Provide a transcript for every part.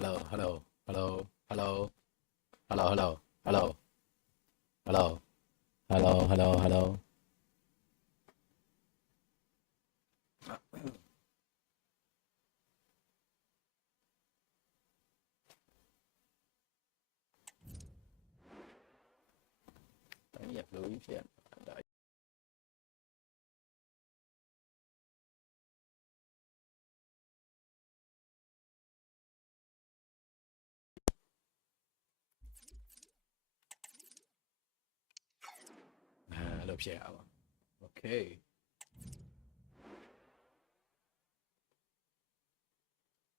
hello, hello, hello, hello, hello, hello, hello, hello, hello, hello, hello. အဲ့ရဘလို့ကြီးဖြစ်ဒါအဲ့လိုဖြစ်ရပါ Okay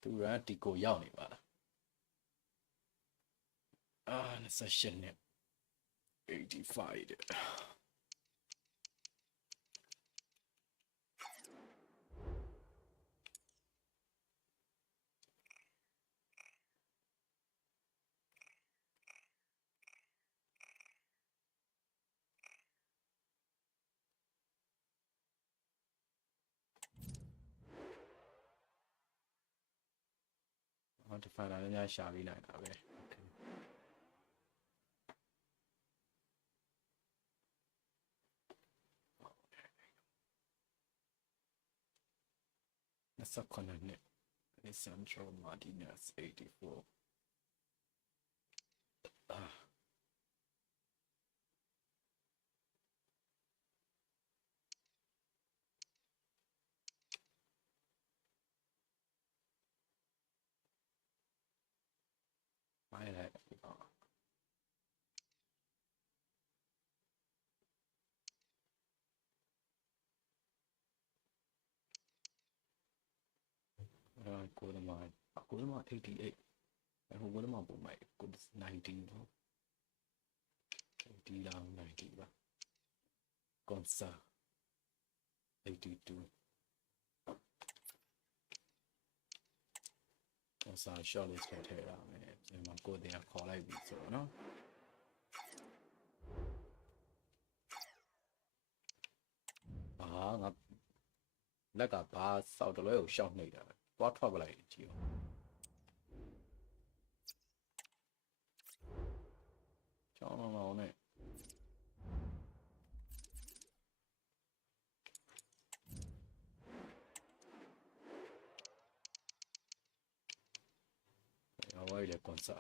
သူကဒီကိုရောက်နေပါလား28နဲ့85တဲ့ဟောဒီဖိုင်လာများရှာပြီးနိုင်တာပဲ Okay 29နှစ် Alessandro Martinez 84မိုင်းလိုက်ကိုယ်သမား88ဟိုကိုယ်သမားပုံမိုက်ကို90နော်80လောက်90ပါ Consa 82 Consa short list ထည့်ရမယ်ဒီမှာကိုယ်တင်ခေါ်လိုက်ပြီဆိုတော့နော်ငါလက်ကဘာစောက်တလွဲကိုရှောက်နေတာသွားထွက်ပလိုက်ကြည့်အောင်ကျောင်းလောင်နဲ့အဝိုင်းလေကွန်ဆာ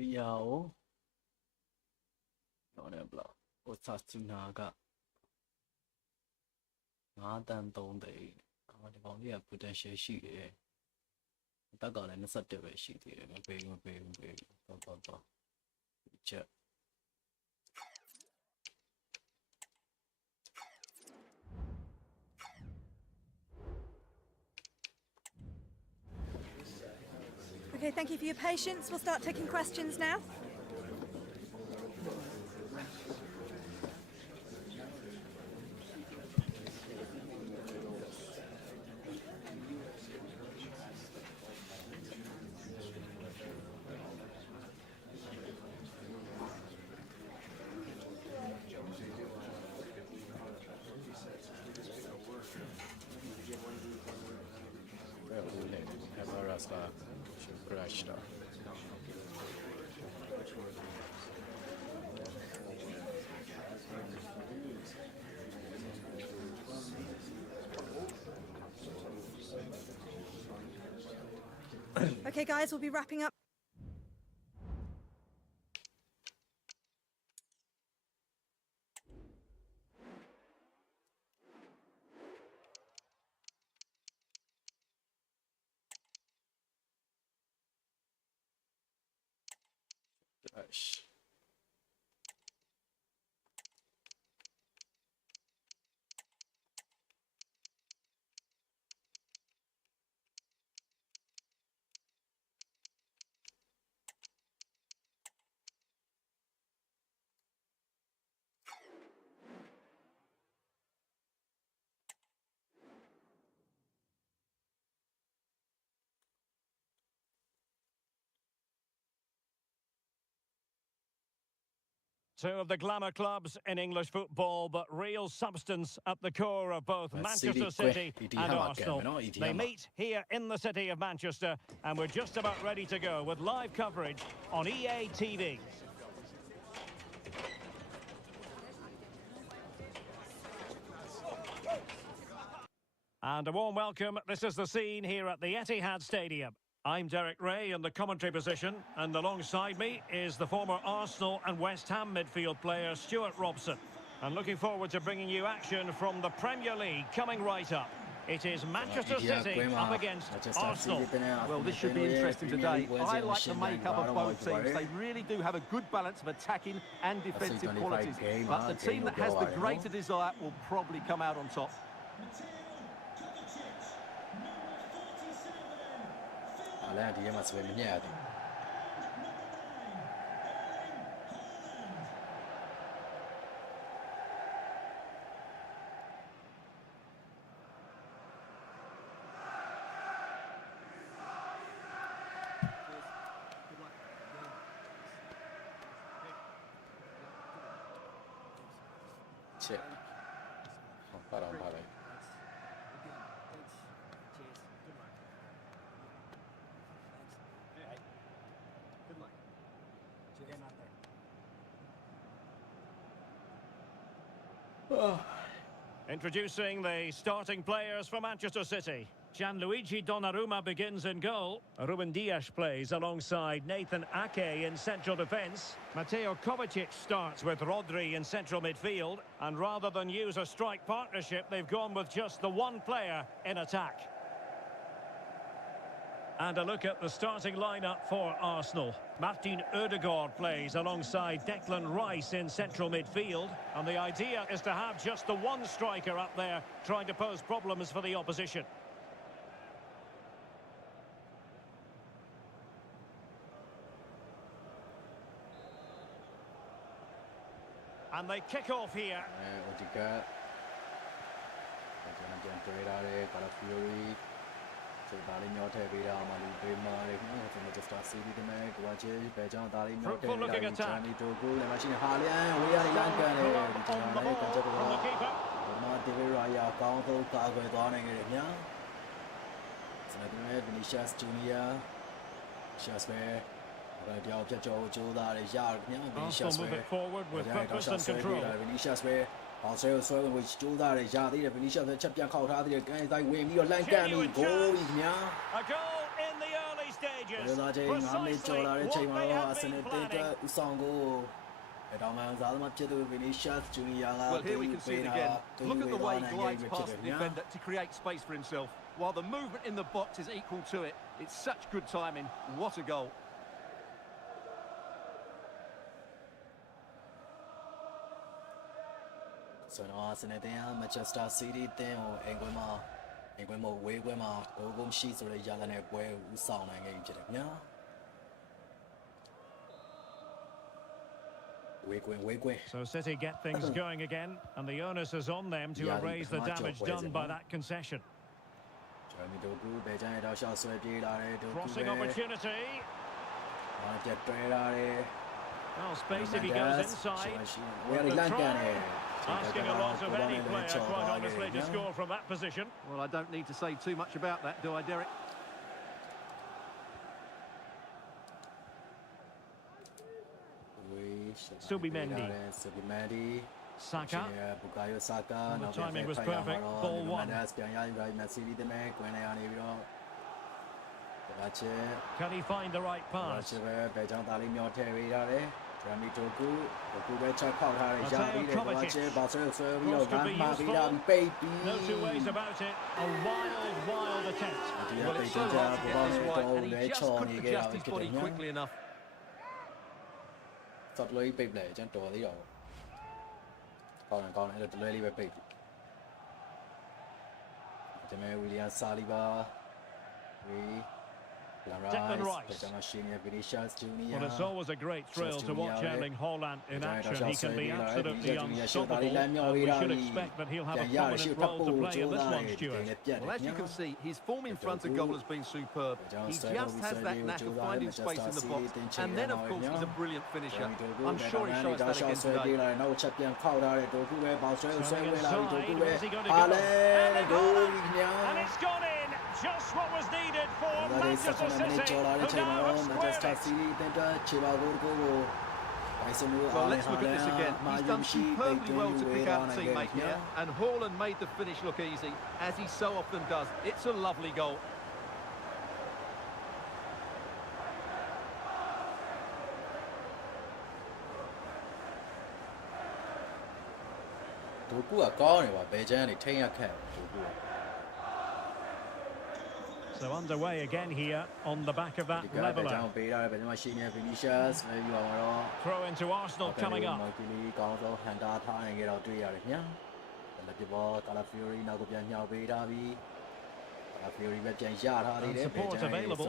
ရီယာကိုတော့လည်းဘလောက်ဟိုဆာစူနာက9တန်း3သိန်းဒီကောင်လေးက potential ရှိတယ်အသက်ကလည်း21ပဲရှိသေးတယ်မပေးတော့ချက် Okay, thank you for your patience. We'll start taking questions now. Manchester. Okay, guys, we'll be wrapping up. Gosh. Two of the glamour clubs in English football, but real substance at the core of both Manchester City and Arsenal. They meet here in the city of Manchester, and we're just about ready to go with live coverage on EA TV. And a warm welcome. This is the scene here at the Etihad Stadium. I'm Derek Ray in the commentary position, and alongside me is the former Arsenal and West Ham midfield player Stuart Robson. And looking forward to bringing you action from the Premier League coming right up. It is Manchester City up against Arsenal. Well, this should be interesting today. I like the makeup of both teams. They really do have a good balance of attacking and defensive qualities. But the team that has the greater desire will probably come out on top. Check. Parang. Introducing the starting players for Manchester City. Gianluigi Donnarumma begins in goal. Ruben Dias plays alongside Nathan Ake in central defence. Mateo Kovacic starts with Rodri in central midfield. And rather than use a strike partnership, they've gone with just the one player in attack. And a look at the starting lineup for Arsenal. Martin Ødegaard plays alongside Declan Rice in central midfield. And the idea is to have just the one striker up there trying to pose problems for the opposition. And they kick off here. Ødegaard. Fruitful looking attack. Vinicius Junior. Arsenal move it forward with purpose and control. Also, so which do that is the Vinicius the champion called out the guys like win your line A goal in the early stages. Precisely what they have been planning. Well, here we can see it again. Look at the way he glides past the defender to create space for himself, while the movement in the box is equal to it. It's such good timing. What a goal. So now Arsenal Manchester City တဲ့ဟိုအိမ်ကွင်းမှာဝေးကွင်းမှာဂိုးကုန်ရှိဆိုတဲ့ရလနဲ့ပွဲဦးဆောင်နိုင်ခဲ့ပြီဖြစ်တယ်ခင်ဗျာဝေးကွင်း So City get things going again, and the onus is on them to erase the damage done by that concession. Crossing opportunity. Well, space if he goes inside. Asking a lot of any player, quite honestly, to score from that position. Well, I don't need to say too much about that, do I, Derek? Subimendi. Subimendi Saka. Bukayo Saka The timing was perfect. Ball one. ပြန်ရယူလိုက်မက်ဆီဒီတမဲကွင်းနေရနေပြီးတော့ဒါချေ Can he find the right ဒါ pass? ချေပဲဘယ်ကြောင့်သားလေးမျောထည့်ပေးရတယ်ဂျာမီတိုကူပဲချက်ခောက်ထားတယ်ရာပြီးတယ်ဒါချေဘာဆွဲပြီးတော့ဂမ်းမှာပြီးတာပိတ်ပြီး No two ways about it. A wild attempt. Well, it's so hard to get this right, and he just couldn't adjust his body quickly enough. စပ်လို့ပိတ်လိုက်ကျန်တော်သေးတော့ကောင်းတယ်အဲ့လိုတလွဲလေးပဲပိတ်ပြီဒီမဲ့ဝီလီယမ်ဆာလီဘာဝီ Declan Rice. Well, it's always a great thrill to watch Erling Haaland in action. He can be absolutely unstoppable, and we should expect that he'll have a prominent role to play in this one, Stuart. Well, as you can see, his form in front of goal has been superb. He just has that knack of finding space in the box, and then, of course, he's a brilliant finisher. I'm sure he shows that again today. Where's he going to go? And it's gone in! Just what was needed for Manchester City, who now have squared it. Well, let's look at this again. He's done superbly well to pick out a teammate here, and Haaland made the finish look easy, as he so often does. It's a lovely goal. So underway again here on the back of that leveller. Throw into Arsenal coming up. And support available.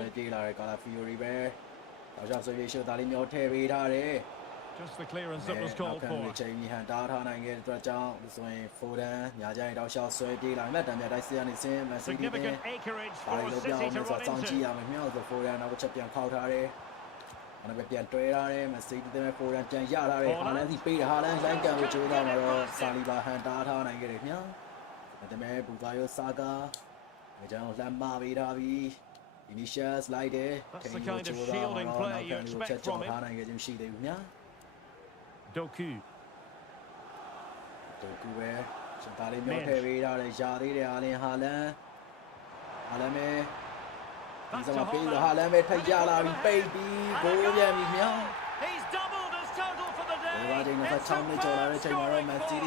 Just the clearance that was called for. Significant acreage for City to run into. Vinicius like it. That's the kind of shielding play you expect from him. Doku. Back to Haaland. He's doubled his total for the day. It's a firm scoring ball.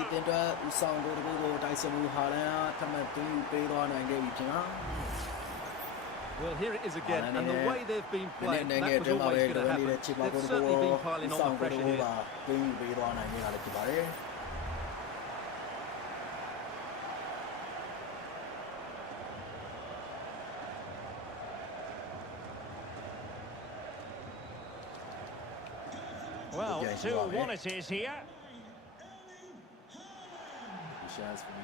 Well, here it is again, and the way they've been playing, that was always going to happen. They've certainly been piling on the pressure here. Well, 2-1 it is here.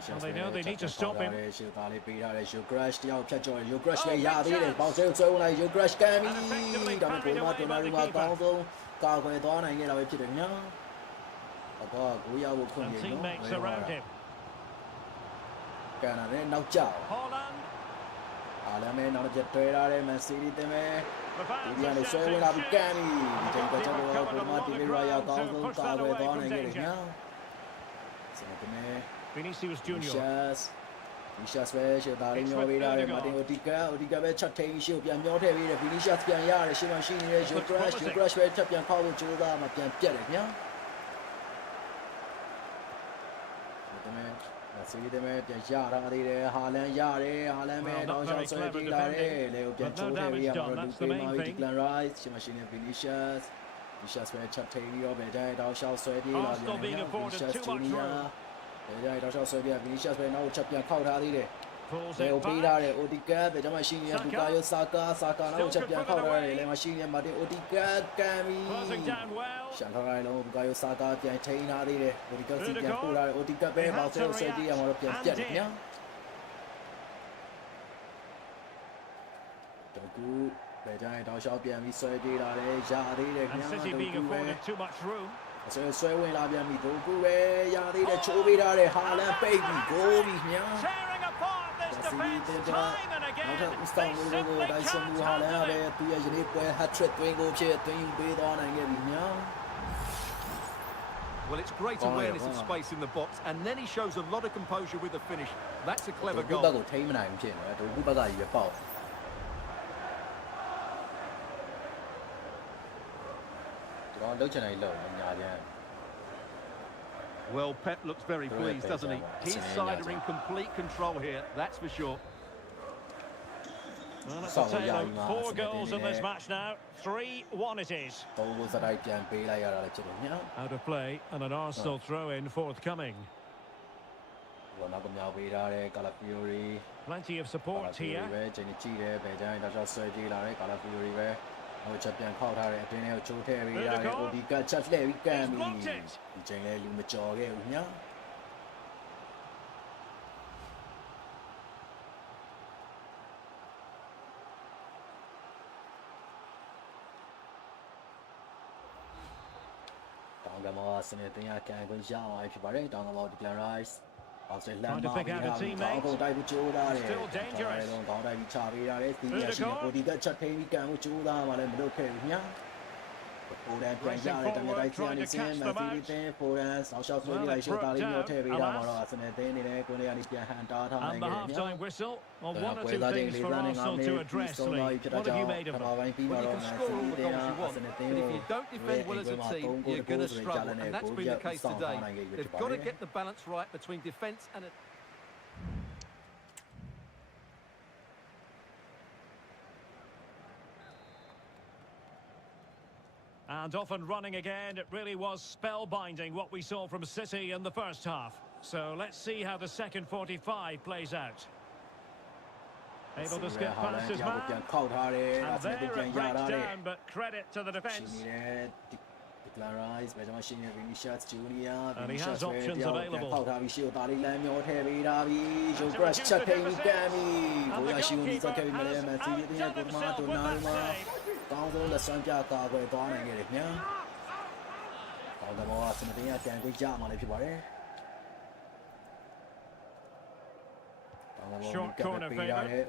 Well, they know they need to stop him. And effectively and teammates around him. Haaland. Vinicius Junior. Viniciusပဲရှေ့သားလေးမျိုးပေးတာတယ်မာတင်အိုတီကာပဲချက်ထိန်ရှေ့ပြန်မျောထည့်ပေးတယ် Vinicius ပြန်ရတယ်ရှေ့မှာရှိနေတဲ့ Eucrash ပဲချက်ပြန်ခောက်လို့ကြိုးစားမှပြန်ပြတ်တယ်ခင်ဗျာစီးတယ်ပြန်ရတာသေးတယ်ဟာလန်ရတယ်ဟာလန်ပဲတော့ရှောက်ဆွဲပြေးလာတယ်လေကိုပြန်ချိုးထည့်ပေးရမှာလူပေးမှာ Declan Rice ရှေ့မှာရှိနေ Vinicius ပဲချက်ထိန်ပြီးတော့ပဲတော့ရှောက်ဆွဲပြေးလာပြန် Vinicius Junior တော့ရှောက်ဆွဲပြေး Vinicius ပဲနောက်ချက်ပြန်ခောက်ထားသေးတယ်လေကိုပေးထားတယ် Odegaard ပဲကျွန်မရှိနေတဲ့ Bukayo Saka နောက်ချက်ပြန်ခောက်ထားတယ်လေမရှိနေတဲ့ Martin Odegaard ကန်ပြီးရှန်ထားလိုက်လုံး Bukayo Saka ပြန်ထိန်းထားသေးတယ် Odegaard စီပြန်ပို့ထားတယ် Odegaard ပဲပေါက်ဆွဲပြေးရမှာတော့ပြန်ပြတ်တယ်ခင်ဗျာတော့ကူပဲတော့ရှောက်ပြန်ပြီးဆွဲပြေးလာတယ်ရသေးတယ်ခင်ဗျာ ဆွဲဝင်လာပြန်ပြီဒိုကူပဲရသေးတယ်ချိုးပေးထားတယ်ဟာလန်ပိတ်ပြီးဂိုးပြီးညာနောက်ထပ်ဥစတောင်းလို့ဒိုင်ဆန်မူဟာလန်ကပဲသူရဲ့ယနေ့ပွဲ hat-trick သွင်းကိုဖြစ်သွင်းယူပေးသွားနိုင်ခဲ့ပြီညာ Well, it's great awareness of space in the box, and then he shows a lot of composure with the finish. That's a clever goal. ဘက်ကိုထိမနိုင်ဖြစ်နေတယ်ဒိုကူဘက်ကကြီးပဲပေါက်ကျွန်တော်လှုပ်ချင်တယ်လှုပ်ညာပြန် Well, Pep looks very pleased, doesn't he? His side are in complete control here, that's for sure. Well, it's a tale of 4 goals in this match now. 3-1 it is. ဘိုးကိုစတိုက်ပြန်ပေးလိုက်ရတာလည်းဖြစ်တယ်ညာ Out of play and an Arsenal throw-in forthcoming. ဘောနောက်ကမြောက်ပေးထားတဲ့ကာလာဖီယိုရီ Plenty of support here. ပဲချိန်ကြည့်တယ်ဘယ်တိုင်းတော့ဆွဲပြေးလာတဲ့ကာလာဖီယိုရီပဲဟိုချက်ပြန်ခောက်ထားတဲ့အတင်းလေးကိုချိုးထည့်ပေးရတယ်အိုဒီကချက်လှည့်ပြီးကန်ပြီးဒီချိန်လေးလူမကြော်ခဲ့ဘူးညာတောင်ကမောစနေတင်ရကန်ကိုရအောင်ဖြစ်ပါတယ်တောင်ကမောဒီကလန်ရိုက်စ်Trying to pick out a teammate. Still dangerous. ကောင်းတိုင်းချပေးရတယ်စီးရရှိကိုဒီကချက်ထိန်ပြီးကန်ကိုကြိုးစားမှလည်းမလုပ်ခဲ့ဘူးညာဖိုရန်ပြန်ရတယ်တမန်တိုင်းချန်နေစင်မစီးတဲ့ဖိုရန်ဆောက်ရှောက်ဆွေးလိုက်ရှေ့သားလေးမျိုးထည့်ပေးတာမှာတော့စနေတင်းနေတဲ့ကိုလေးကနေပြန်ဟန်တားထားနိုင်ခဲ့တယ်ညာ time whistle. Well, one or two things for Arsenal to address, Lee. What have you made of them? Well, you can score all the goals you want, but if you don't defend well as a team, you're going to struggle, and that's been the case today. They've got to get the balance right between defence and... And off and running again, it really was spellbinding what we saw from City in the first half. So let's see how the second 45 plays out. Able to skip past his man. And there it breaks down, but credit to the defence. And he has options available. Short corner favourite.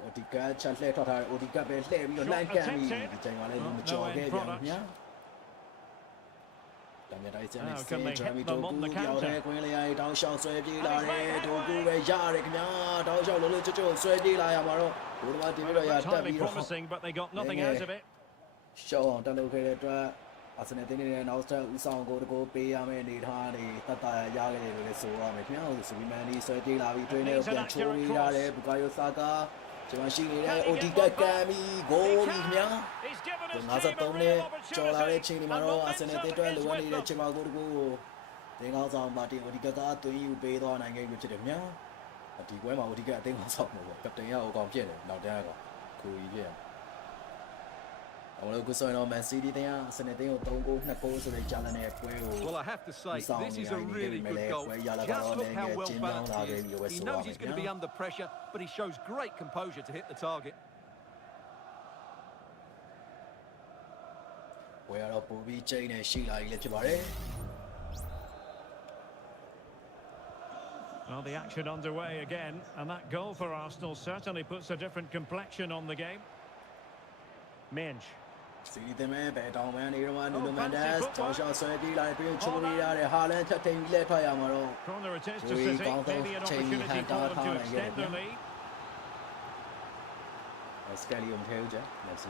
Now can they hit them on the counter? Highly promising, but they got nothing out of it. Show on the located track. As an attendant and also song go to go pay a man in Hardy, Tata Yagi, so on it now. So we manage to deal with trainers and Chori, Bukayo Saka, Jamashini, Odika Kami, Gold, Nya. Another Tony, Chola Chinimaro, as an attendant, the one that Chimago go. Then also on Martin Odika to you paid on and gave it to them, Nya. But the Wema Odika thing was up, Captain Yao Gompier, now there go. Cool, yeah. Well, I have to say, this is a really good goal. Just look how well balanced he is. He knows he's going to be under pressure, but he shows great composure to hit the target. Well, the action underway again, and that goal for Arsenal certainly puts a different complexion on the game. Minge. See the man, but don't man, everyone, no man, that's Joshua Sergi, like being Chori, Harlan, Tating, Letayamaro. Corner it is to City, maybe an opportunity for them to extend their lead. Skelly on Telja, let's see.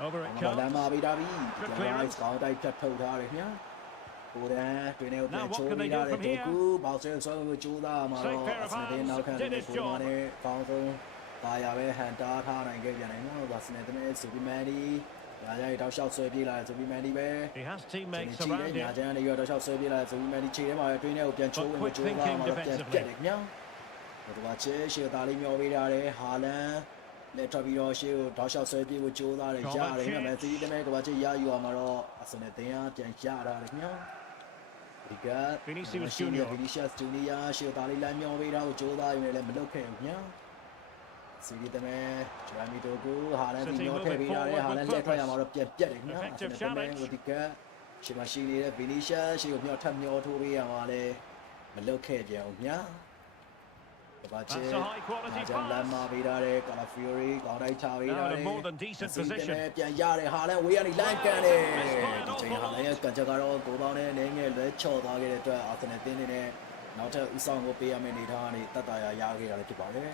Over it comes. Good clearance. Now what can they do from here? Safe pair of hands, did his job. Tayawe hand out and gave an angle, that's net to be many. I shall serve you like to be many way. He has teammates around him. You shall serve you like to be many cheating. I bring out and show quick thinking defensively. Watch it, she'll darling your way, Harlan. Let her be your shield, thou shalt serve you with Judah and Jarring, and I see the make watch ya you are Maro, as an Athena, and Jara. We got Vinicius Junior. Vinicius Junior, she'll darling your way out, Judah, and let me look at him. See the man, Jeremy Dogu, Harlan, your heavy, Harlan, let her out of getting effective challenge. She machine Vinicius, she will not tell me all to be a male. But look at you, yeah. That's a high-quality pass. Calafiori, Now in a more than decent position. Haaland ဝေးကနေလမ်းကန်တယ်ဒီချိန်ဟာလည်းကန်ချက်ကတော့ဂိုးပေါင်းနဲ့နည်းငယ်လွဲချော်သွားခဲ့တဲ့အတွက်အာဆင်နယ်တင်းနေတဲ့နောက်ထပ်ဦးဆောင်ကိုပေးရမယ့်အနေထားကနေတတ်တာရခဲ့တာလည်းဖြစ်ပါတယ်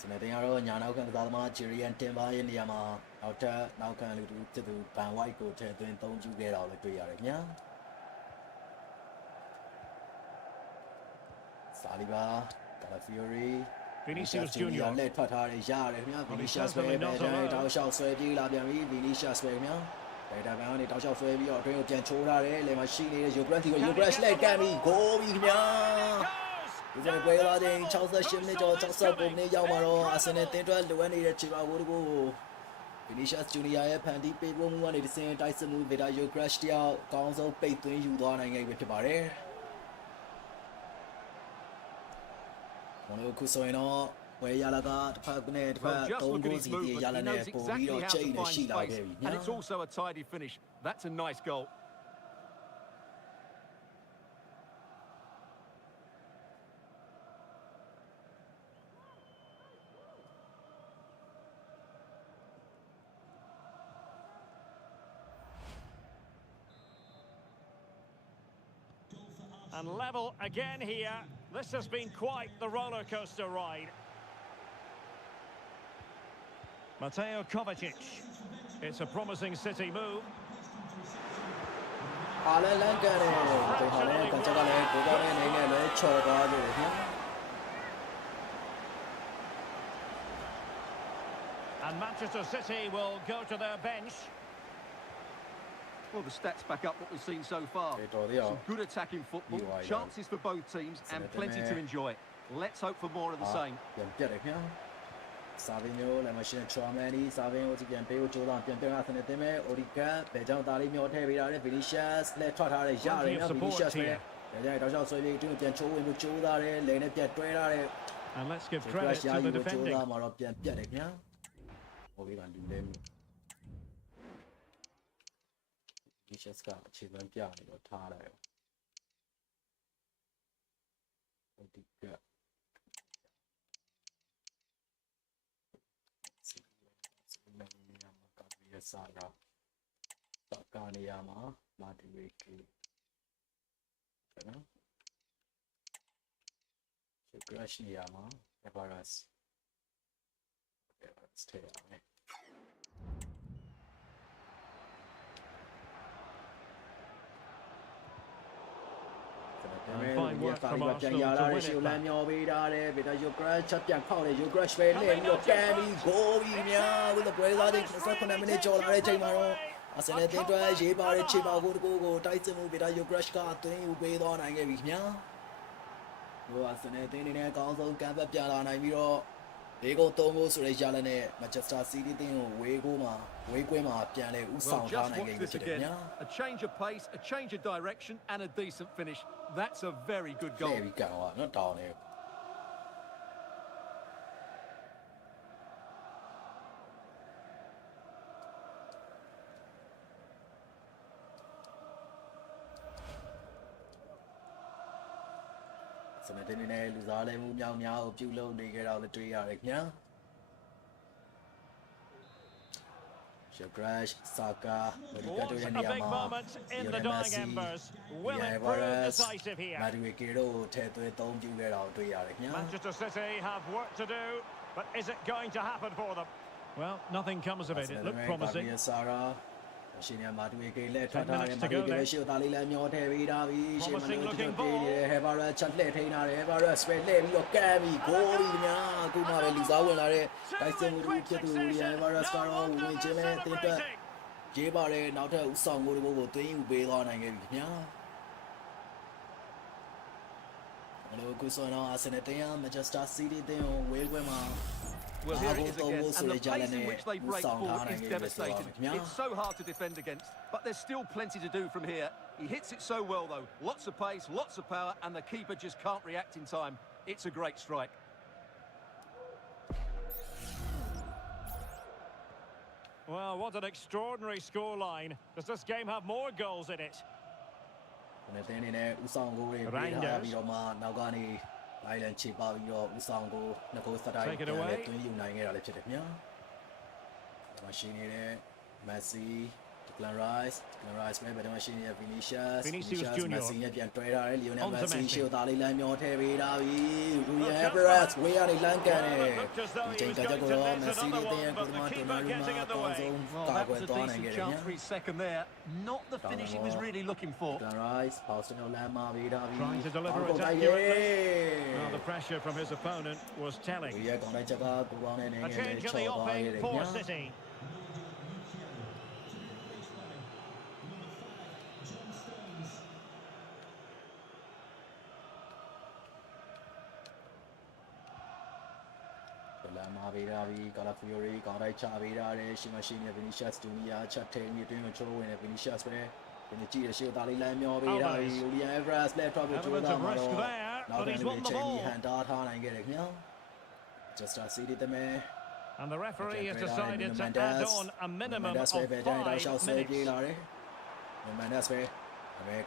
စနေတင်းကတော့ညာနောက်ခံကစားသမားဂျီရီယန်တင်ပါရဲ့နေရာမှာနောက်ခံလူတူစစ်သူဘန်ဝိုက်ကိုထည့်သွင်းသုံးကျခဲ့တာကိုလည်းတွေ့ရတယ်ခင်ဗျာစာလီဘာကာလာဖီယိုရီ Vinicius Junior လက်ထွက်ထားတယ်ရတယ်ခင်ဗျာ Vinicius ပဲတောက်လျှောက်ဆွဲပြေးလာပြန်ပြီ Vinicius ပဲခင်ဗျာဘယ်တာဘန်ကနေတောက်လျှောက်ဆွဲပြီးတော့အတွင်းကိုပြန်ချိုးထားတယ်လေမှာရှိနေတဲ့ Yogurt ကို Yogurt လက်ကန်ပြီးဂိုးပြီးခင်ဗျာဒီနေ့ပွဲလာတဲ့68မိနစ်ကျော်69မိနစ်ရောက်မှာတော့အာဆင်နယ်တင်းတွဲလိုအပ်နေတဲ့ခြေပါဂိုးတကူကို Vinicius Junior ရဲ့ဖန်တီးပေးဖို့မှုကနေတစ်ဆင့်တိုက်စစ်မှု Vita Yogurt တယောက်အကောင်းဆုံးပိတ်သွင်းယူသွားနိုင်ခဲ့ပြီဖြစ်ပါတယ်ဘုံလို့ခုဆိုရင်တော့ဝယ်ရလာကတစ်ဖက်နဲ့တစ်ဖက်သုံးဂိုးစီတည်းရလာတဲ့ပုံပြီးတော့ချိန်နေရှိလာခဲ့ပြီ and it's also a tidy finish. That's a nice goal. And level again here. This has been quite the roller coaster ride. Mateo Kovacic. It's a promising City move. Haaland လမ်းကန်တယ်ဒီဟာလည်းကန်ချက်ကလည်းဂိုးပေါင်းနဲ့နေနဲ့လည်းချော်သွားတယ်ခင်ဗျာ And Manchester City will go to their bench. Well, the stats back up what we've seen so far. Some good attacking football, chances for both teams, and plenty to enjoy. Let's hope for more of the same. ပြန်ပြတ်တယ်ခင်ဗျာစာဗင်ယိုလည်းမရှင်းချော်မန်ဒီစာဗင်ယိုစီပြန်ပေးဖို့ကြိုးစားပြန်ပြတ်ရစနေတင်မဲ့အိုဒီကဘယ်ကြောင့်သားလေးမျောထည့်ပေးတာလဲ Vinicius လက်ထွက်ထားတယ်ရတယ်နော် Vinicius ပဲဒါကြောင့်တောက်လျှောက်ဆွဲပြီးတွင်းပြန်ချိုးဝင်ဖို့ကြိုးစားတယ်လေနဲ့ပြတ်တွဲထားတယ် And let's give credit to the defending. မှာတော့ပြန်ပြတ်တယ်ခင်ဗျာဟိုပြီးကလူလဲVinicius ကအခြေခံပြနေတော့ထားလိုက်ရောအိုဒီကSara Takaniyama Madueke Grashniyama Evaras stay on it And fine work from Arsenal to win it back. မျောပေးထားတယ်ဗီတာယိုဂရက်ချက်ပြန်ခောက်တယ်ယိုဂရက်ပဲလှည့်ပြီးတော့ကန်ပြီးဂိုးပြီးများဦးတဲ့ပွဲစားတွေ29မိနစ်ကျော်လာတဲ့ချိန်မှာတော့အာဆင်နယ်တင်းတွဲရေးပါတဲ့ခြေပါဂိုးတကူကိုတိုက်စစ်မှုဗီတာယိုဂရက်ကအသွင်းယူပေးသွားနိုင်ခဲ့ပြီခင်ဗျာဟိုအာဆင်နယ်တင်းနေနဲ့အကောင်းဆုံးကံပတ်ပြန်လာနိုင်ပြီးတော့၄ဂိုး၃ဂိုးဆိုတဲ့ရလနဲ့ Manchester City တင်းကိုဝေးကွင်းမှာပြန်လဲဦးဆောင်ထားနိုင်ခဲ့ပြီဖြစ်တယ်ခင်ဗျာ A change of pace, a change of direction, and a decent finish. That's a very good goal. ပြီးကန်သွားနော်တောင်းနေစနေတင်းနေလူစားလဲမှုမြောက်များကိုပြုလုပ်နေကြတော့လည်းတွေ့ရတယ်ခင်ဗျာCrash, Saka, What a big moment in the dying embers. Will it prove decisive here? Manchester City have work to do, but is it going to happen for them? Well, nothing comes of it. It looked promising. ရှင်ရမာတူကေလက်ထွက်ထားတယ်မာတူကေရှေ့သားလေးလည်းမျောထည့်ပေးထားပြီရှေ့မှာလည်းတူပေးနေတယ်ဟဲဘာရက်ချက်လှည့်ထိန်းထားတယ်ဟဲဘာရက်စပယ်လှည့်ပြီးတော့ကမ်းပြီးဂိုးပြီးများအခုမှပဲလူစားဝင်လာတဲ့တိုက်စစ်မှုတွေဖြစ်သူဟဲဘာရက်စကတော့ဝင်ချင်းနဲ့တင်းတက်ရေးပါတယ်နောက်ထပ်ဦးဆောင်မှုတွေကိုသွင်းယူပေးသွားနိုင်ခဲ့ပြီခင်ဗျာဘယ်လိုကုဆိုတော့အာဆင်နယ်တင်း Manchester City တင်းကိုဝေးခွင့်မှာ Well, here it is again, and the pace in which they break forward is devastating. It's so hard to defend against, but there's still plenty to do from here. He hits it so well, though. Lots of pace, lots of power, and the keeper just can't react in time. It's a great strike. Well, what an extraordinary scoreline. Does this game have more goals in it? နဲ့တင်းနေနဲ့ဦးဆောင်ကိုတွေပေးထားပြီးတော့မှနောက်ကနေလိုက်လန်ချေပါပြီးတော့ဦးဆောင်ကိုနှစ်ကိုစတိုင်ပြန်လဲတွင်းယူနိုင်ခဲ့တာလည်းဖြစ်တယ်ခင်ဗျာမရှိနေတဲ့ Messi Declan Rice ပဲဗဒမရှိနေတဲ့ Vinicius Messi နဲ့ပြန်တွဲထားတယ် Lionel Messi ရှေ့သားလေးလမ်းမျောထည့်ပေးထားပြီ Julian Alvarez ဝေးရနေလမ်းကန်တယ်ဒီချိန်ကကြတော့ Messi နဲ့တင်ရကိုဒီမှာတိုနာရူမာအကောင်းဆုံးကာကွယ်သွားနိုင်ခဲ့တယ်ခင်ဗျာ second there not the finish he was really looking for Declan Rice ပေါစနယ်လမ်းမှာပေးထားပြီ Trying to deliver it accurately. Well, the pressure from his opponent was telling. ဒီကောင်လိုက်ချက်ကကိုပေါင်းနဲ့နေငယ် A နဲ့ change in ချော the ်သွားခဲ့တယ် offing ခင် for ဗျာ City. Mavi, Calafiori, Conrad Chavira, Shimashini, Vinicius Junior, Chatting, Show, and Vinicius, when the Chia Shield Lamio, Julian Everest, left trouble to the Maro. Now he's won the ball. Hand out and get it now. Just seated the man. And the referee has decided to add on a minimum of 5 minutes.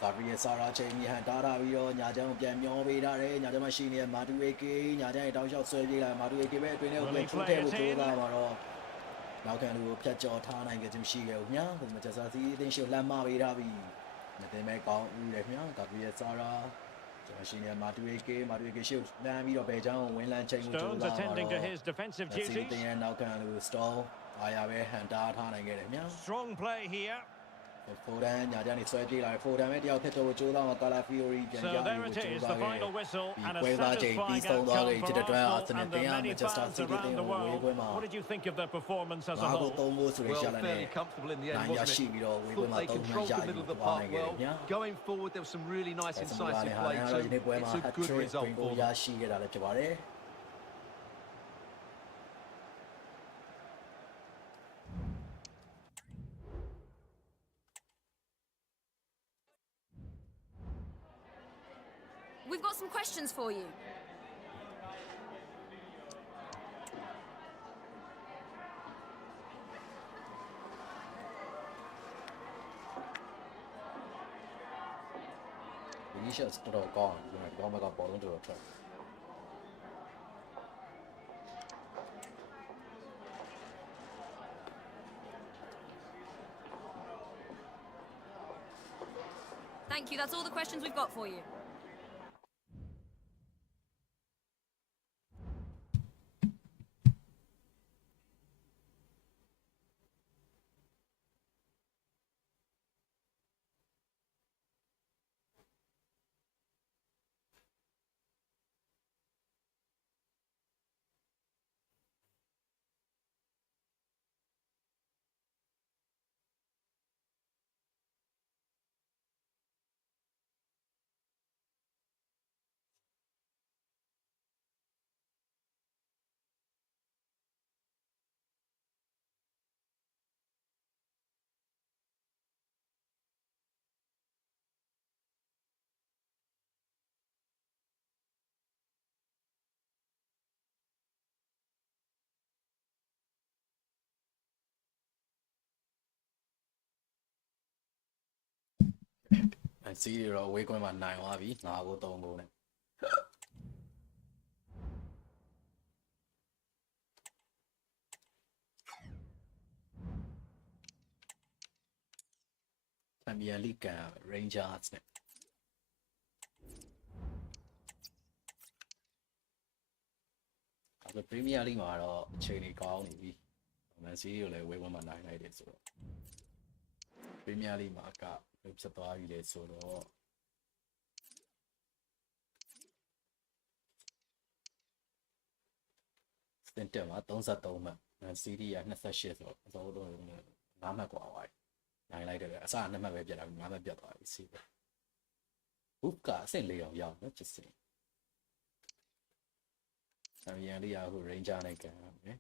Gabriel Sara Jamie had data video, Najan Piano Vida, Najan Machine, Matuaki, Najan Downshot Surgery, Matuaki, now can you catch your town and get him Shigo? Yeah, just as he then she'll land Mavida. They make out Gabriel Sara, Machine, Matuaki, shoot, Nami or Bejan, Winland Chain. Stones attending to his defensive duties. And now can you stall? I have a hand data and get him. Strong play here. So there it is, the final whistle, and a satisfying outcome for Arsenal and the many fans around the world. What did you think of their performance as a whole? Well, fairly comfortable in the end, wasn't it? Thought they controlled the middle of the park well. Going forward, there was some really nice incisive play too. It's a good result for them. We've got some questions for you. Vinicius gone. Gone got ball into a truck. Thank you. That's all the questions we've got for you. I see you're awake when my 9 Lavi, now go don't go. Premier League Rangers. The Premier League are Cheney call me. I see you like way when my 9 so. Premier League mark up. It's a body that sort of Stentema, don't set dome and CD and a shit or so. Mama go away. I like it. I never get a mama get I see. Hoopka, say Leo, young, let's just say. Sammy who range on again, eh?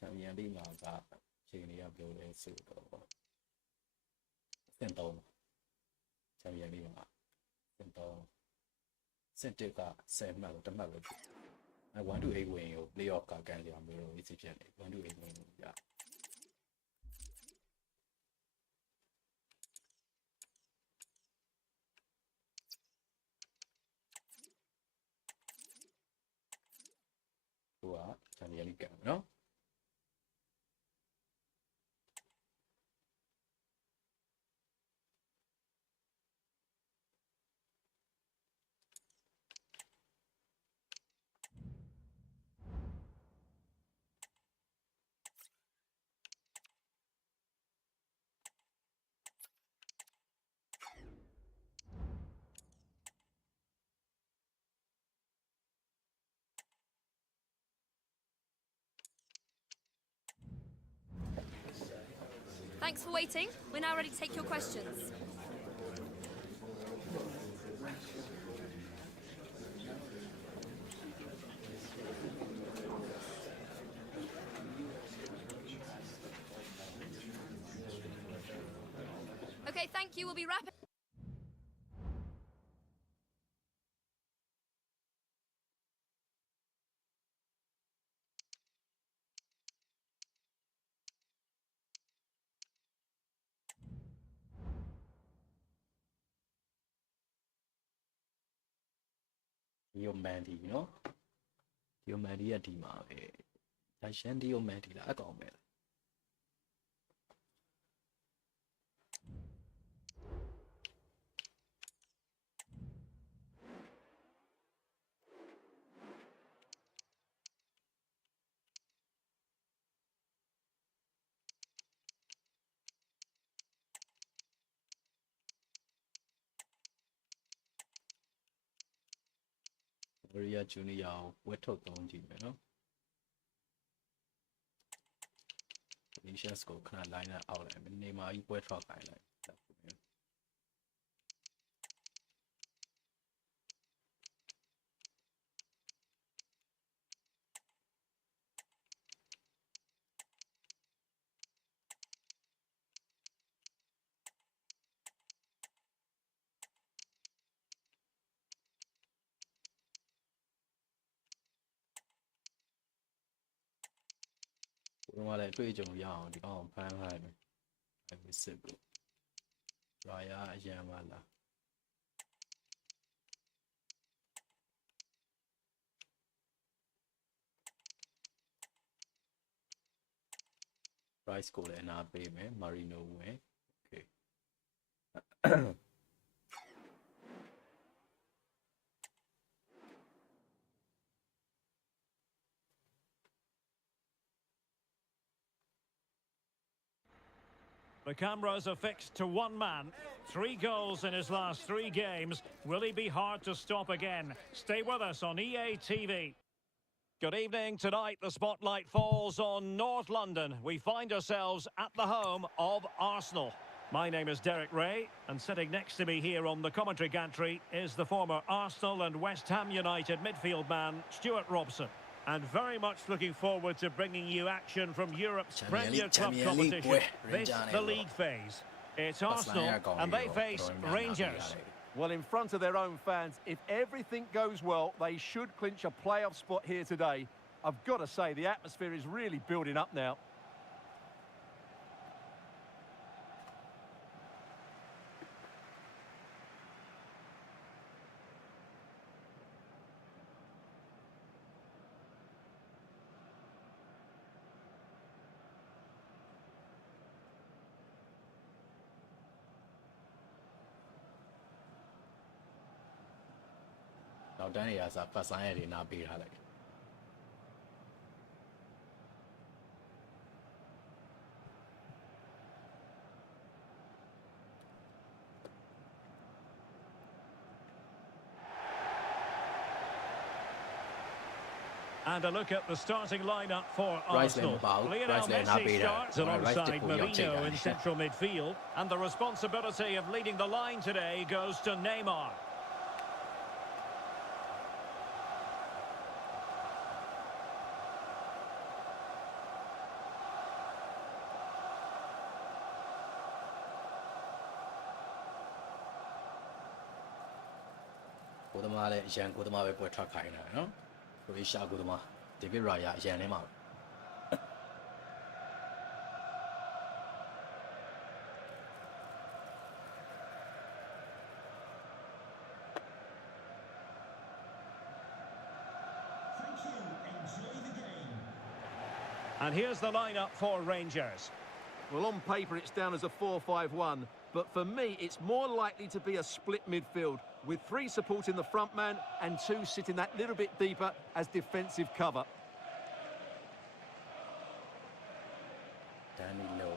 Sammy mark Cheney up your suit or. Sento Champion Sento Sentica same level to level. I want to a win or play off Galia Miro is a jelly. Want to a win, yeah. Thanks for waiting. We're now ready to take your questions. Okay, thank you. We'll be wrapping. Diomandi เนาะ Diomandi ကဒီမှာပဲဒါရှန် Diomandi လားအကောင်ပဲ Maria Junior ဝက်ထုတ်သုံးကြည့်မယ်နော် Vinicius ကိုခဏ line နဲ့အောက်လိုက်မယ် Neymar ကြီးပွဲထွက်ခိုင်းလိုက် ဘုံကလည်းတွေ့ကြုံရအောင်ဒီကောင်ဖမ်းလိုက်မယ်အဲ့ဒီစစ်ကို Raya အရန်ပါလား Price ကိုလည်းအနာပေးမယ် Marino ဝင် Okay The cameras are fixed to one man. 3 goals in his last 3 games. Will he be hard to stop again? Stay with us on EA TV. Good evening. Tonight the spotlight falls on North London. We find ourselves at the home of Arsenal. My name is Derek Ray, and sitting next to me here on the commentary gantry is the former Arsenal and West Ham United midfield man, Stuart Robson. And very much looking forward to bringing you action from Europe's Premier Club competition. This, the league phase. It's Arsenal, and they face Rangers. Well, in front of their own fans, if everything goes well, they should clinch a playoff spot here today. I've got to say, the atmosphere is really building up now. Now Danny has a first line in our beat like And a look at the starting lineup for Rice Arsenal. Lionel Lane Messi starts alongside Mourinho in Rice central midfield. And the responsibility of leading the line today goes to Neymar. Kodama လည်းအရန် Kodama ပဲပွဲထွက်ခိုင်းတာနော် Croatia Kodama David Raya အရန်ထဲမှာ And here's the lineup for Rangers. Well, on paper, it's down as a 4-5-1. But for me, it's more likely to be a split midfield, with 3 supporting the front man and 2 sitting that little bit deeper as defensive cover. Danny Lowe.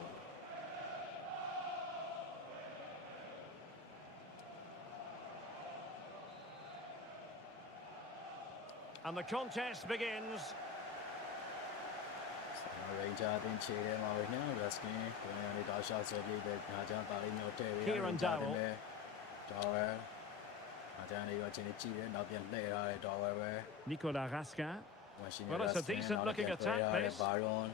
And the contest begins. Ranger အသင်းခြေထဲမှာပဲညာ Ruskin ကိုယ်ကနေတောက်လျှောက်ဆွဲပြေးတဲ့ညာချမ်းသားလေးမျိုးထည့်ပြီးတော့ Tower ညာချမ်းလေးရောချင်းကြည့်တယ်နောက်ပြန်လှည့်ထားတဲ့ Tower ပဲ Nicolas Raskin. Well, it's a decent looking attack, this. Baron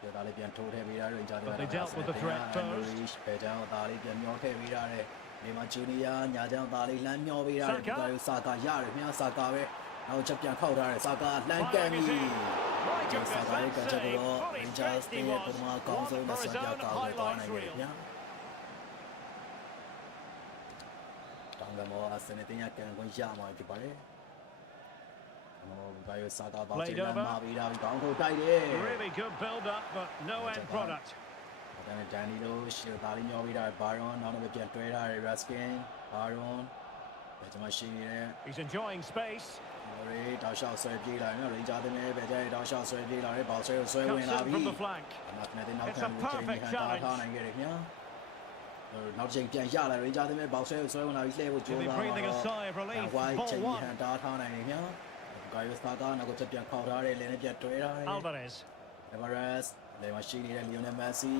ဒီသားလေးပြန်ထိုးထည့်ပြီးတာ Ranger But they dealt with the threat first. ဘယ်ကြောင်သားလေးပြန်မျောထည့်ပြီးတာတဲ့ဒီမှာ Junior ညာချမ်းသားလေးလှမ်းမျောပြီးတာဒီကလေးစာကာရတယ်မြားစာကာပဲနောက်ချက်ပြန်ခောက်ထားတယ်စာကာလှမ်းကန်ပြီဒီစာကာလေးကချက်တော့ Rangers ရဲ့ပထမကောင်းဆုံးနဲ့ဆက်ပြကောင်းပဲသွားနိုင်တယ်ဗျာတောင်းကမောအစနေတင်ရကန်ခွင့်ရမှာဖြစ်ပါတယ်ဟိုဘာရစာကာပါချင်မှာပြီးတာကောင်းထုတ်တိုက်တယ် Really good build up, but no end product. ဒါနဲ့ Danilo ရှေ့သားလေးညောပြီးတာ Baron နောက်တော့ပြန်တွဲထားတယ် Ruskin Baron ဒါကျွန်မရှိနေတဲ့ He's enjoying space. ရေတောက်လျှောက်ဆွဲပြေးလာတယ်နော် Ranger တင်ပဲကြဲတောက်လျှောက်ဆွဲပြေးလာတယ်ဘောက်ဆွဲကိုဆွဲဝင် Cuts လာ in ပြီ from the flank. နောက်နဲ့နောက်ခံကိုချိန်ခံထားနိုင်ခဲ့တယ်ခင်ဗျာနောက်ချိန်ပြန်ရလာ Ranger တင်ပဲဘောက်ဆွဲကိုဆွဲဝင်လာပြီးလှည့်ဖို့ကြိုး He'll be စား breathing a sigh of relief. ဝိုင်း Ball ချိန် one. ခံထားနိုင်တယ်ခင်ဗျာ Gaio Saka နောက်ကိုချက်ပြန်ခေါက်ထားတယ်လင်းနဲ့ပြန်တွဲထားတယ် Alvarez. Alvarez လေမရှိနေတဲ့ Lionel Messi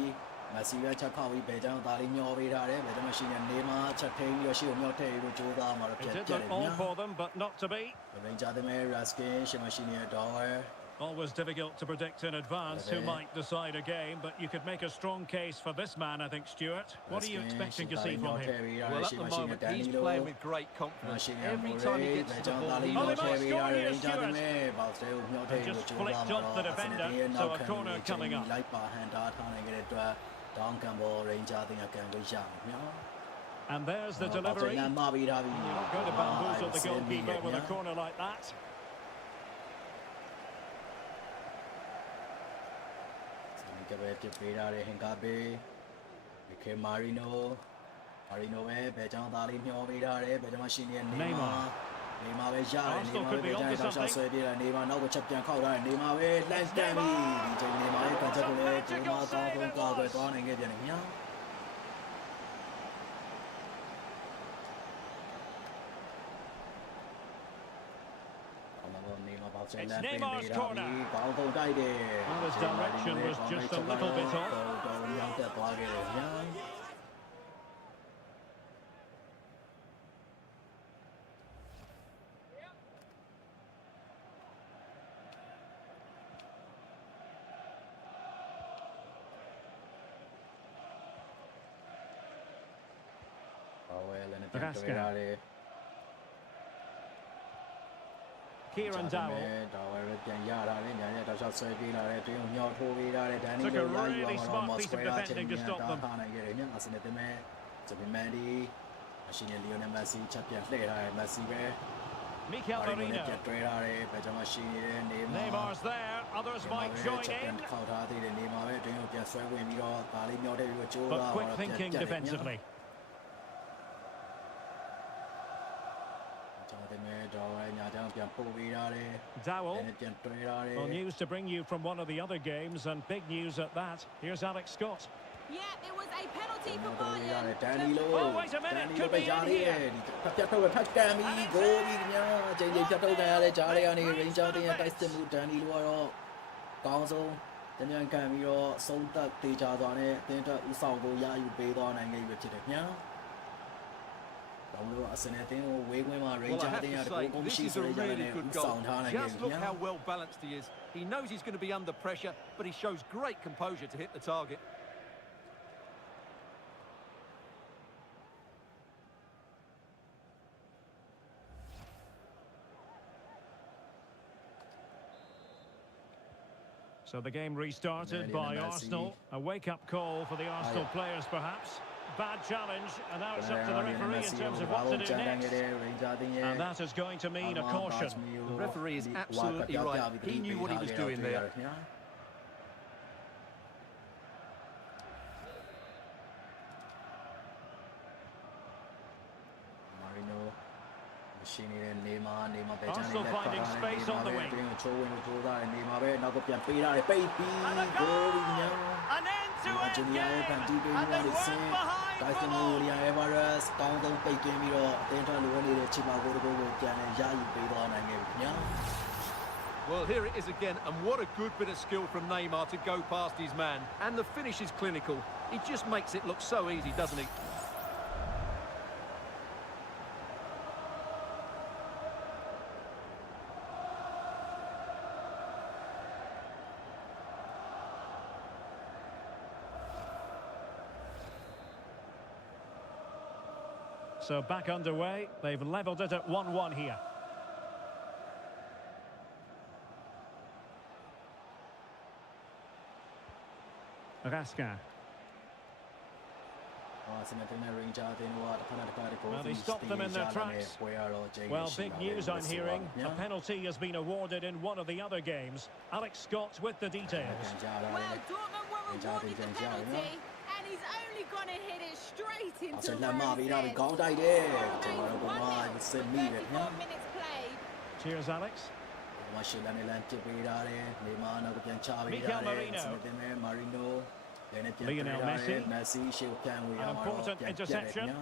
ပဲချက်ခေါက်ပြီးဘယ်ကြောင်သားလေးညောပေးထားတယ်ဘယ်ကြောင်မရှိနေနေမှာချက်ထိန်ပြီးတော့ရှေ့ကိုမျောထည့်ပြီးကြိုးစားမှာတော့ He ပြန် did ပြတ် look တယ် all ညာ for them, but not to be. Ranger တင်ပဲ Ruskin ရှေ့မရှိနေတဲ့ Dower Always difficult to predict in advance who might decide a game, but you could make a strong case for this man, I think, Stuart. What are you expecting to see from him? Well, at the moment, he's playing with great confidence. Every time he gets to the ball, he Oh, they might score here, Stuart. They just flicked off the defender, so a corner coming up. လိုက်ပါဟန်တာထားနိုင်တဲ့အတွက် down ကံပေါ် Ranger တင်ရကံဝေးရအောင်ညာ And there's the delivery. You're not going to bamboozle the goalkeeper with a corner like that. Marino ပဲဘယ်ကြောင်သားလေးမျောပေးထားတယ်ဘယ်ကြောင်ရှိနေနေမှာနေမှာပဲရတယ်နေမှာပဲကြောင်ရှောက်ဆွဲပြေးတယ်နေမှာနောက်ကိုချက်ပြန်ခောက်ထားတယ်နေမှာပဲလှမ်းတန်းပြီဒီချိန်နေမှာရဲ့ကန်ချက်ကိုလည်းဒီမှာကောင်းဆုံးကာကွယ်သွားနိုင်ခဲ့ပြန်တယ်ခင်ဗျာ It's Neymar's corner. Well, his direction was just a little bit off. Kieran Dowell. Took a really smart piece of defending to stop them. Mikel Merino. Neymar's there, others might join in. But quick thinking defensively. Dowell. Well, news to bring you from one of the other games, and big news at that. Here's Alex Scott. Yeah, it was a penalty for Bayern. Oh, wait a minute, could be in here. Well, I have to say, this is a really good goal. Just look how well balanced he is. He knows he's going to be under pressure, but he shows great composure to hit the target. So the game restarted by Arsenal. A wake-up call for the Arsenal players, perhaps. Bad challenge, and now it's up to the referee in terms of what to do next. And that is going to mean a caution. The referee is absolutely right. He knew what he was doing there. Arsenal finding space on the wing. And a goal! An end-to-end game! And the work behind Well, here it is again, and what a good bit of skill from Neymar to go past his man. And the finish is clinical. He just makes it look so easy, doesn't he? So back underway. They've levelled it at 1-1 here. Raskin. Well, he stopped them in their tracks. Well, big news I'm hearing. A penalty has been awarded in one of the other games. Alex Scott with the details. Well, Dortmund were awarded the penalty, and he's only going to hit it straight into the minutes played. Cheers, Alex. Mikel Merino. Lionel Messi. An important interception.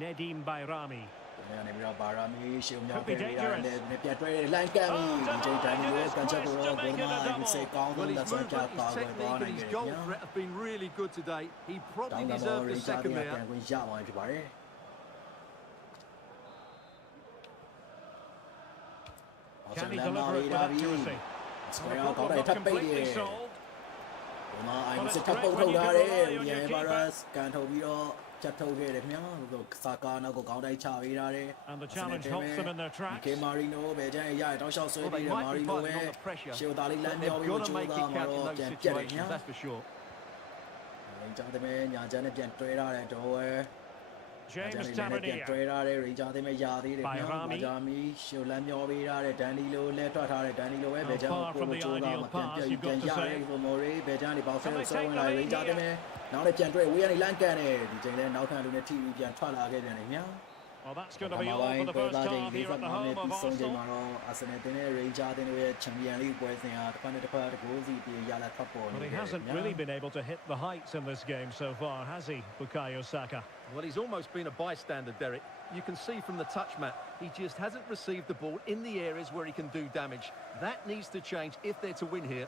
Nedim Bayrami. Could be dangerous. Well, his movement, his technique and his goal threat have been really good today. He probably deserved a second there. Can he deliver it with accuracy? The problem not completely solved. And the challenge helps them in their tracks. Well, they might be fighting on the pressure, but they've got to make it count in those situations, that's for sure. James Tavernier. Bayrami. Far from the ideal pass, you've got to say. Can they take the lead here? Well, that's going to be all for the first half here at the home of Arsenal. But he hasn't really been able to hit the heights in this game so far, has he, Bukayo Saka? Well, he's almost been a bystander, Derek. You can see from the touch map, he just hasn't received the ball in the areas where he can do damage. That needs to change if they're to win here.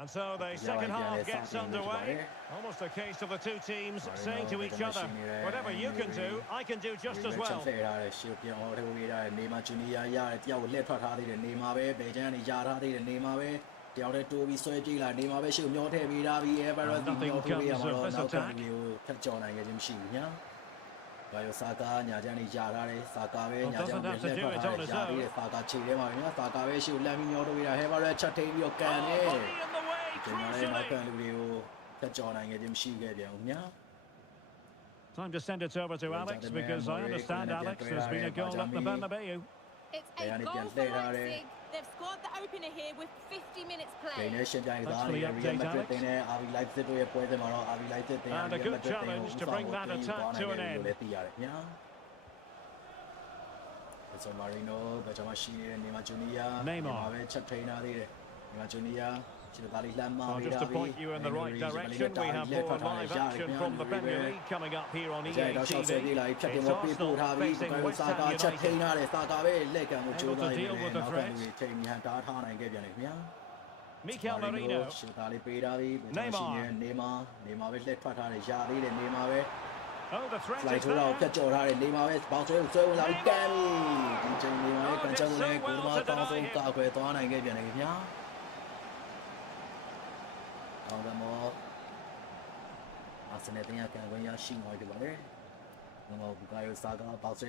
And so the second half gets underway. Almost a case of the two teams saying to each other, whatever you can do, I can do just as well. Nothing comes of this attack. Doesn't have to do it on his own. Time to send it over to Alex, because I understand, Alex, there's been a goal at the Bernabeu. It's a goal for Leipzig. They've scored the opener here with 50 minutes played. Thanks for the update, Alex. And a good challenge to bring that attack to an end. Neymar. Well, just to point you in the right direction, we have more live action from the Premier League coming up here on EA TV. It's Arsenal facing West Ham United. Able to deal with the threats. Mikel Merino. Neymar. Oh, the threat is there. Oh, did so well to deny him.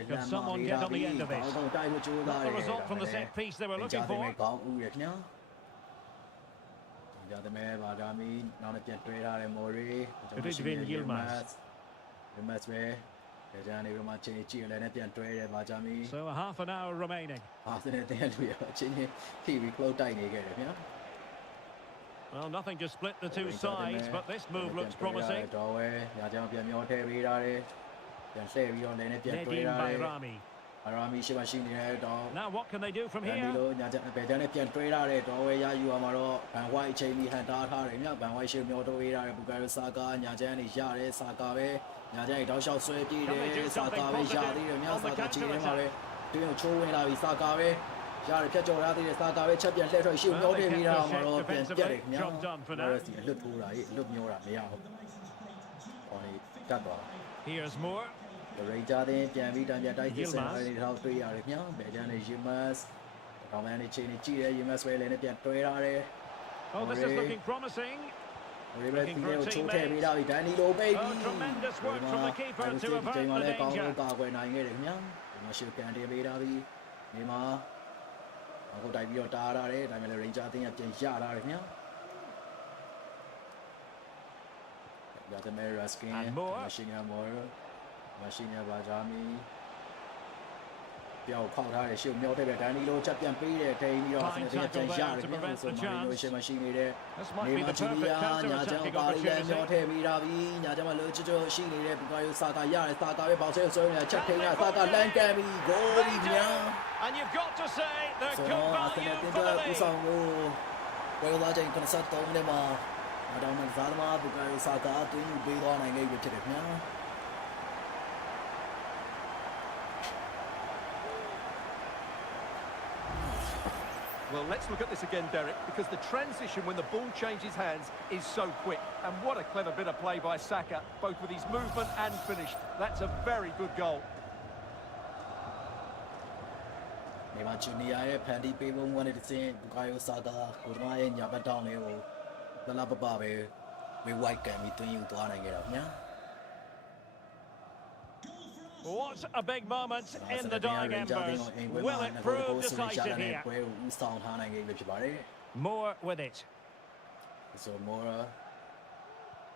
Can someone get on the end of this? Not the result from the set piece they were looking for. Ridvin Yilmaz. So a half an hour remaining. Well, nothing to split the two sides, but this move looks promising. Nedim Bayrami. အရာမီရှိမရှိနေတဲ့တော့ Now what can they do from ဒီ here? လိုညာချက်ပဲတန်းနဲ့ပြန်တွေးရတဲ့တော့ဝဲရယူရမှာတော့ဘန်ဝိုက်အချိန်ကြီးဟန်တာထားတယ်မြောက်ဘန်ဝိုက်ရှေ့မျောတိုးရတဲ့ဘူကာရိုဆာကာညာချက်ကနေရတယ်ဆာကာပဲညာချက်တောက်လျှောက်ဆွဲပြေးတယ်ဆာကာပဲရသေးတယ်မြောက်ဆာကာခြေထဲမှာပဲတွင်းကိုချိုးဝင်လာပြီးဆာကာပဲရတယ်ဖြတ်ကျော်ရသေးတယ်ဆာကာပဲချက်ပြန်လှည့်ထွက်ရှေ့မျောထည့်ပြီးတော့မှာတော့ပြန်ပြတ်တယ်မြောက်ဒါရစီအလွတ်ထိုးတာကြီးအလွတ်မျောတာမရဘူးဟောဒီကတ်သွား Here's more. ရိန်ဂျာတင်ပြန်ပြီးတံပြန်တိုက်စစ်စင်တွေထောက်တွေ့ရတယ်မြောက်ဘယ်ကျန်နေယူမတ်ကောင်မန်နေချင်းကြီးကြည့်တယ်ယူမတ်ဆွဲလည်းနဲ့ပြန်တွဲရတယ် Oh, this is looking promising. ဒီဘက်ဒီကိုချိုးထည့်ပြီးတော့ဒန်နီလိုပိတ်ပြီး Tremendous work from the keeper to ဒီချိန် avert မှာ the လည်းကောင်း danger. ကောင်းကာကွယ်နိုင်ခဲ့တယ်မြောက်ဒီမှာရှုကန်တင်ပေးတာပြီးဒီမှာအခုတိုက်ပြီးတော့တားရတယ်ဒါပေမဲ့ရိန်ဂျာတင်ကပြန်ရလာတယ်မြောက်ရတဲ့မဲရစကင်မရှိညာမော်မရှိညာဘာဂျာမီပြောက်ခောက်ထားတဲ့ရှုပ်မြောက်တဲ့ဒန်နီလိုချက်ပြန်ပေးတဲ့ထိန်ပြီးတော့ဆင်တင်ပြန်ရတယ်မြောက်ဆိုမာရီနိုရှင်မရှိနေတဲ့နေမာချီလီယာညာချောင်းပါရီလည်းမြောက်ထည့်ပြီးတာပြီးညာချောင်းမှာလိုချွတ်ရှိနေတဲ့ဘူကာယိုဆာကာရတယ်ဆာကာပဲပေါင်ဆွဲဆွဲနေတာချက်ထိန်ကဆာကာလန်ကန်ပြီးဂိုးပြီးမြောက် And you've got to say they're ဆို good တော့အစနဲ့ value တင် for တဲ့ the ဦး lead. ဆောင်ကိုဝယ်လာချိန်93နဲ့မှာအဒေါမန်ဇာမာဘူကာယိုဆာကာအတွင်းယူပေးသွားနိုင်ခဲ့ပြီဖြစ်တယ်မြောက် Well, let's look at this again, Derek, because the transition when the ball changes hands is so quick. And what a clever bit of play by Saka, both with his movement and finish. That's a very good goal. ဒီမှာဂျူနီယာရဲ့ဖန်တီးပေးပုံကနေတစ်စင်းဘူကာယိုဆာကာကိုဒမာရဲ့ညာဘက်တောင်းလေးကိုလလပပပဲဝေဝိုက်ကန်ပြီးတွင်းယူသွားနိုင်ခဲ့တာဗျာ What a big moment in the dying embers. Will it prove decisive here? ပွဲကိုဦးဆောင်ထားနိုင်ခဲ့ပြီဖြစ်ပါတယ် More with it. ဆိုမော်ရာ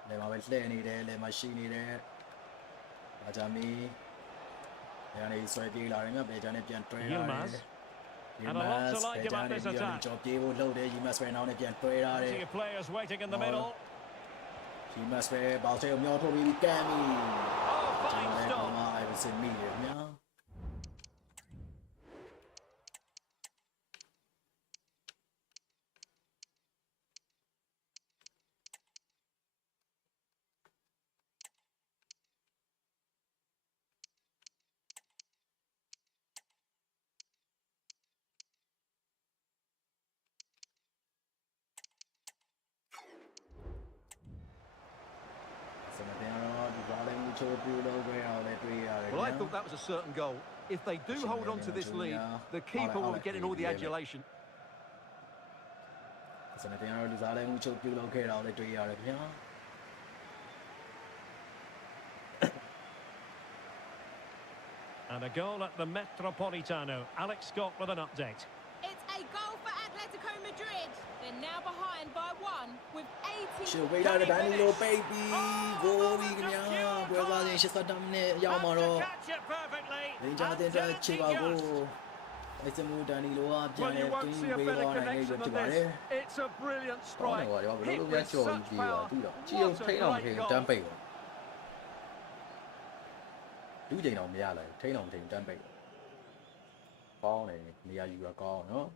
လေမှာပဲလှည့်နေတယ်လေမှာရှိနေတယ်အာဂျာမီညာနေဆွဲပြေးလာတယ်မြတ်ပဲဂျာနဲ့ပြန်တွဲလာတယ် And a lot to like about this attack. ကြော်ပြေးဖို့လှုပ်တယ်ယူမတ်ဆွဲနောက်နဲ့ပြန်တွဲလာတယ် See players waiting in the middle. ယူမတ်ဆွဲဘောက်ဆဲကိုမျောထုတ်ပြီးကန်ပြီ Oh, ကျွန် fine တော်လည်း stop. ဘာမှအဲ့ဒါစင်မိတယ်ညာ Well, I thought that was a certain goal. If they do hold on to this lead, the keeper will be getting all the adulation. စနေတရားလူစားလည်းမှုချုပ်ပြုလုပ်ခဲ့တာလည်းတွေ့ရတယ်ခင်ဗျာ And a goal at the Metropolitano. Alex Scott with an update. It's a goal for Atletico Madrid. They're now behind by 1 with 80. ရှုပ်ပေးထားတဲ့ဒန်နီလိုပိတ်ပြီးဂိုးပြီးခင်ဗျာပွဲသွားစဉ်83မိနစ်ရောက်မှာတော့ Catch it perfectly. ရင်းချတင်တဲ့ခြေပါကိုအဲ့စမူဒန်နီလိုကပြန် Well, လဲ you တွ won't င်း see a ပေး better သွားနိုင်ခဲ့ပြီ connection ဖြစ် than ပါတယ် this. It's a brilliant ဟော strike. တယ်ကွာဘယ်လို Hit လုပ်လဲ with ကြော် such ပြီးပါ power. ပြီးတော့ကြည့်အောင်ထိန်းအောင်ထိန်းတန်းပိတ်ပါလူချိန်တော့မရလိုက်ထိန်းအောင်ထိန်းတန်းပိတ်ကောင်းတယ်နေရာယူရကောင်းနော်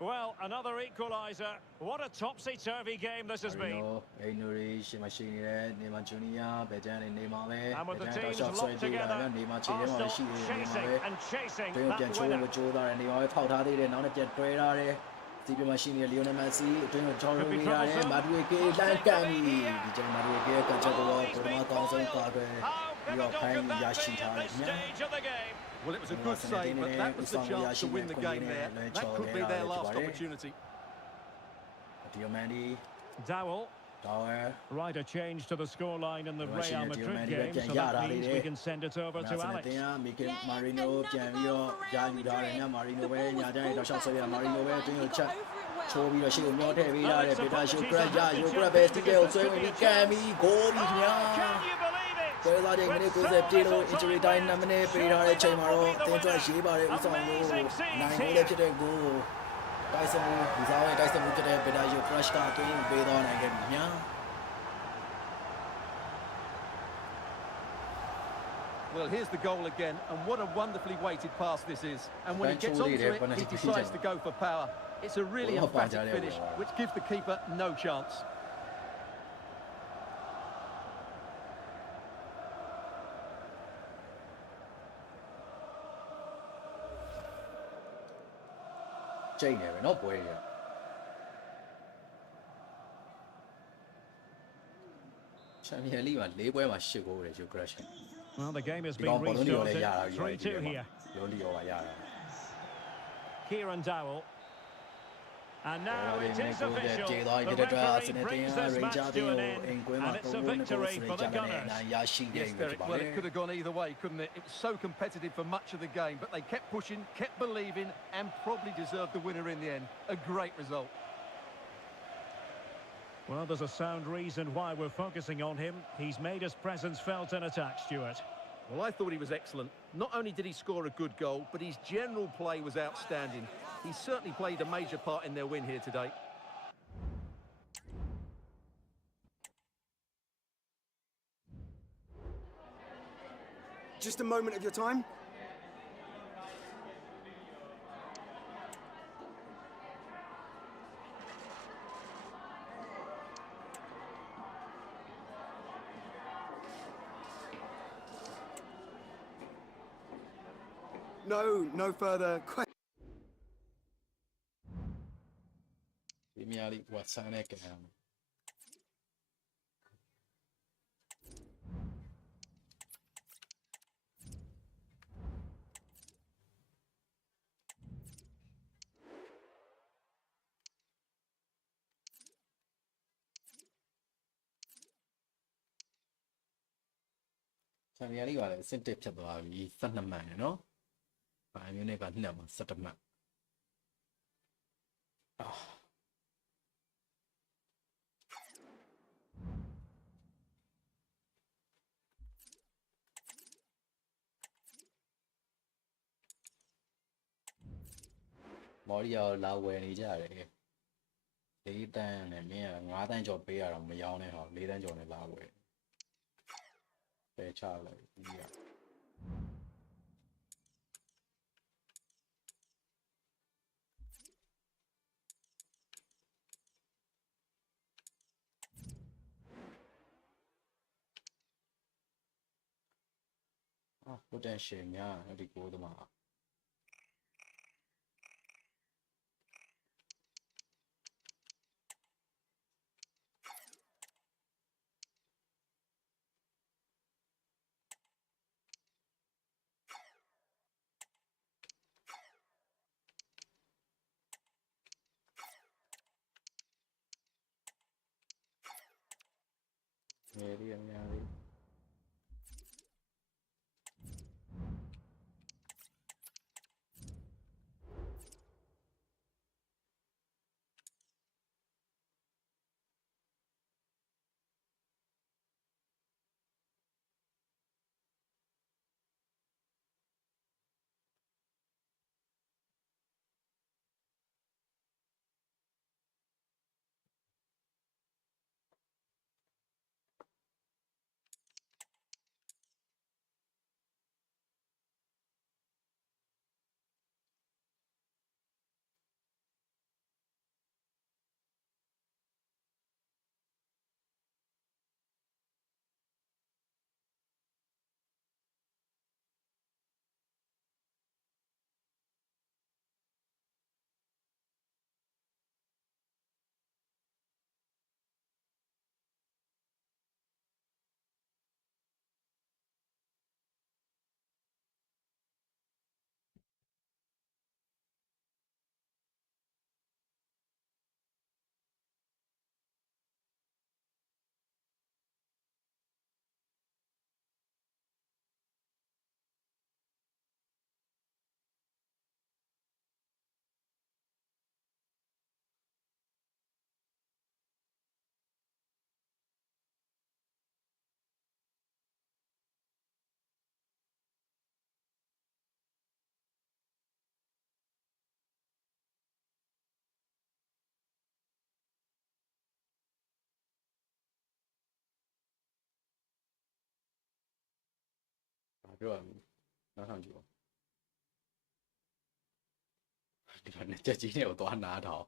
Well, another equaliser. What a topsy-turvy game this has been. အိနိုရီရှင်မရှိနေတဲ့နေမာဂျူနီယာဘယ်ကျန်နေမှာပဲ And with the ဘယ်ကျန် teams တော့ဆွဲ locked ကြည့်တာ together, နေမာခြေထဲမှာ Arsenal ရှိနေနေမှာ chasing ပဲ and chasing တွင်း that ပြန်ချိုး winner. လို့ကြိုးစားတယ်နေမှာပဲထောက်ထားသေးတယ်နောက်နဲ့ပြန်တွဲထားတယ်စီပြမရှိနေတဲ့လီယိုနယ်မက်ဆီအတွင်းကိုကြော်လို့ရရတယ်မာဒူရီကေလန်ကန်ပြီဒီချိန်မာဒူရီကေကန်ချက်ကိုတော့ပထမကောင်းဆုံးကာကွယ်ပြီးတော့ခိုင်းရရှိထားတယ်ညာ Stage of the game. Well, it was a good save, but that was the chance to win the game there. That could be their last opportunity. ဒီယိုမန်ဒီ Dowell. ဒေါ်ဝဲ Right, a change to the scoreline in the Well, Real she Madrid did game, get so Yara that means there. we can send it over to နာ Alex. တင်ကမီကယ်မာရီနိုပြန်ပြီးတော့ယာယူထားတယ်ညမာရီနိုပဲညာကြရင်တော့ရှောက်ဆွဲရမာရီနိုပဲအတွင်းကိုချက်ချိုးပြီးတော့ရှေ့ကိုမျောထည့်ပေးရတယ်ပေတာရှုကရယာယူကရပဲစတီကယ်ကိုဆွဲပြီးကမ်ပြီးဂိုးပြီးညာ Can you believe it? ပွဲသားချိန်မိနစ်90ပြည့်လို့ injury time 2မိနစ်ပေးထားတဲ့ချိန်မှာတော့တင်ထွက်ရေးပါတယ်ဥဆောင်လို့နိုင်ကိုလည်းဖြစ်တဲ့ဂိုးတိုက်စမှုဒီစားရဲ့တိုက်စမှုဖြစ်တဲ့ပေတာရှု crash ကအတွင်းပေးသွားနိုင်ခဲ့ပြီညာ Well, here's the goal again, and what a wonderfully weighted pass this is. And when he gets onto Eventually, it, they're he decides to go for power. It's a really Well, emphatic Bajaj, finish, yeah. which gives the keeper no chance. Jane, no boy. Champion League 4 ပွဲမှာ8 goal လေ Ukraine. Well, the game has ဒီ been ကောင်ဘောလုံးတွေလည်းရတာ restarted. 3-2 here. လုံးလီရောပါရတာ Kieran Dowell. And now it is The official. The referee referee brings this match to an end, and it's a victory for the Gunners. Yes, Derek, well, it could have gone either way, couldn't it? It was so competitive for much of the game, but they kept pushing, kept believing, and probably deserved the winner in the end. A great result. Well, there's a sound reason why we're focusing on him. He's made his presence felt in attack, Stuart. Well, I thought he was excellent. Not only did he score a good goal, but his general play was outstanding. He certainly played a major part in their win here today. Just a moment of your time. No further questions. Premier League ဝါဆန်နဲ့ကံ Champion League ကလည်းအဆင့်1ဖြစ်သွားပြီ12မှတ်နဲ့နော်။ဘာမျိုးနဲ့က2မှ17မှတ်မော်ရီယာလာဝယ်နေကြတယ်4တန်းနဲ့မင်းက5တန်းကျော်ပေးရတော့မရောင်းနဲ့ဟော4တန်းကျော်နဲ့လာဝယ်ပဲချလိုက်ဒီကpotential များအဲ့ဒီကိုသမားနေရီအများကြီး ပြောရမယ်နောက်ထောင်ကြည့်ပါဒီမှာနဲ့ချက်ကြီးနဲ့ကိုသွားနားထောင်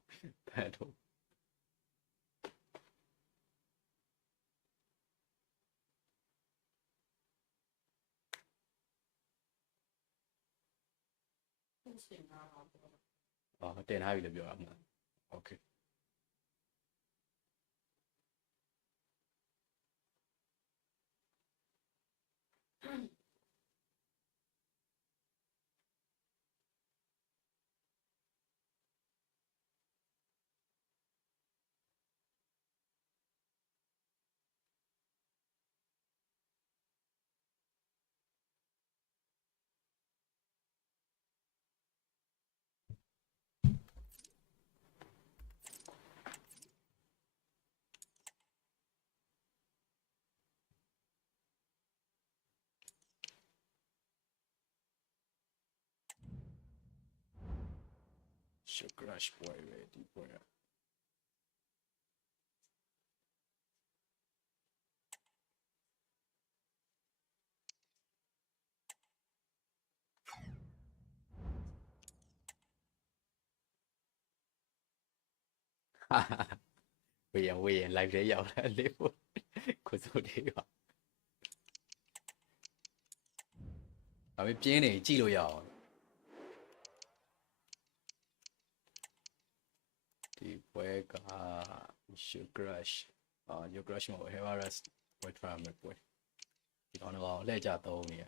ဖန်ထုတ်တင်ထားပြီလို့ပြောတာမှာโอเคCrash boy ready boy ဝေးရင် live ထဲရောက်လာလေကိုစိုးလေးပါဒါပေမဲ့ပြင်းနေကြည့်လို့ရအောင်ဒီပွဲက Should Crash Your Crash မှာ Hevaras ပွဲထရမယ်ပွဲဒီကောင်တော့လှည့်ကြသုံးနေရ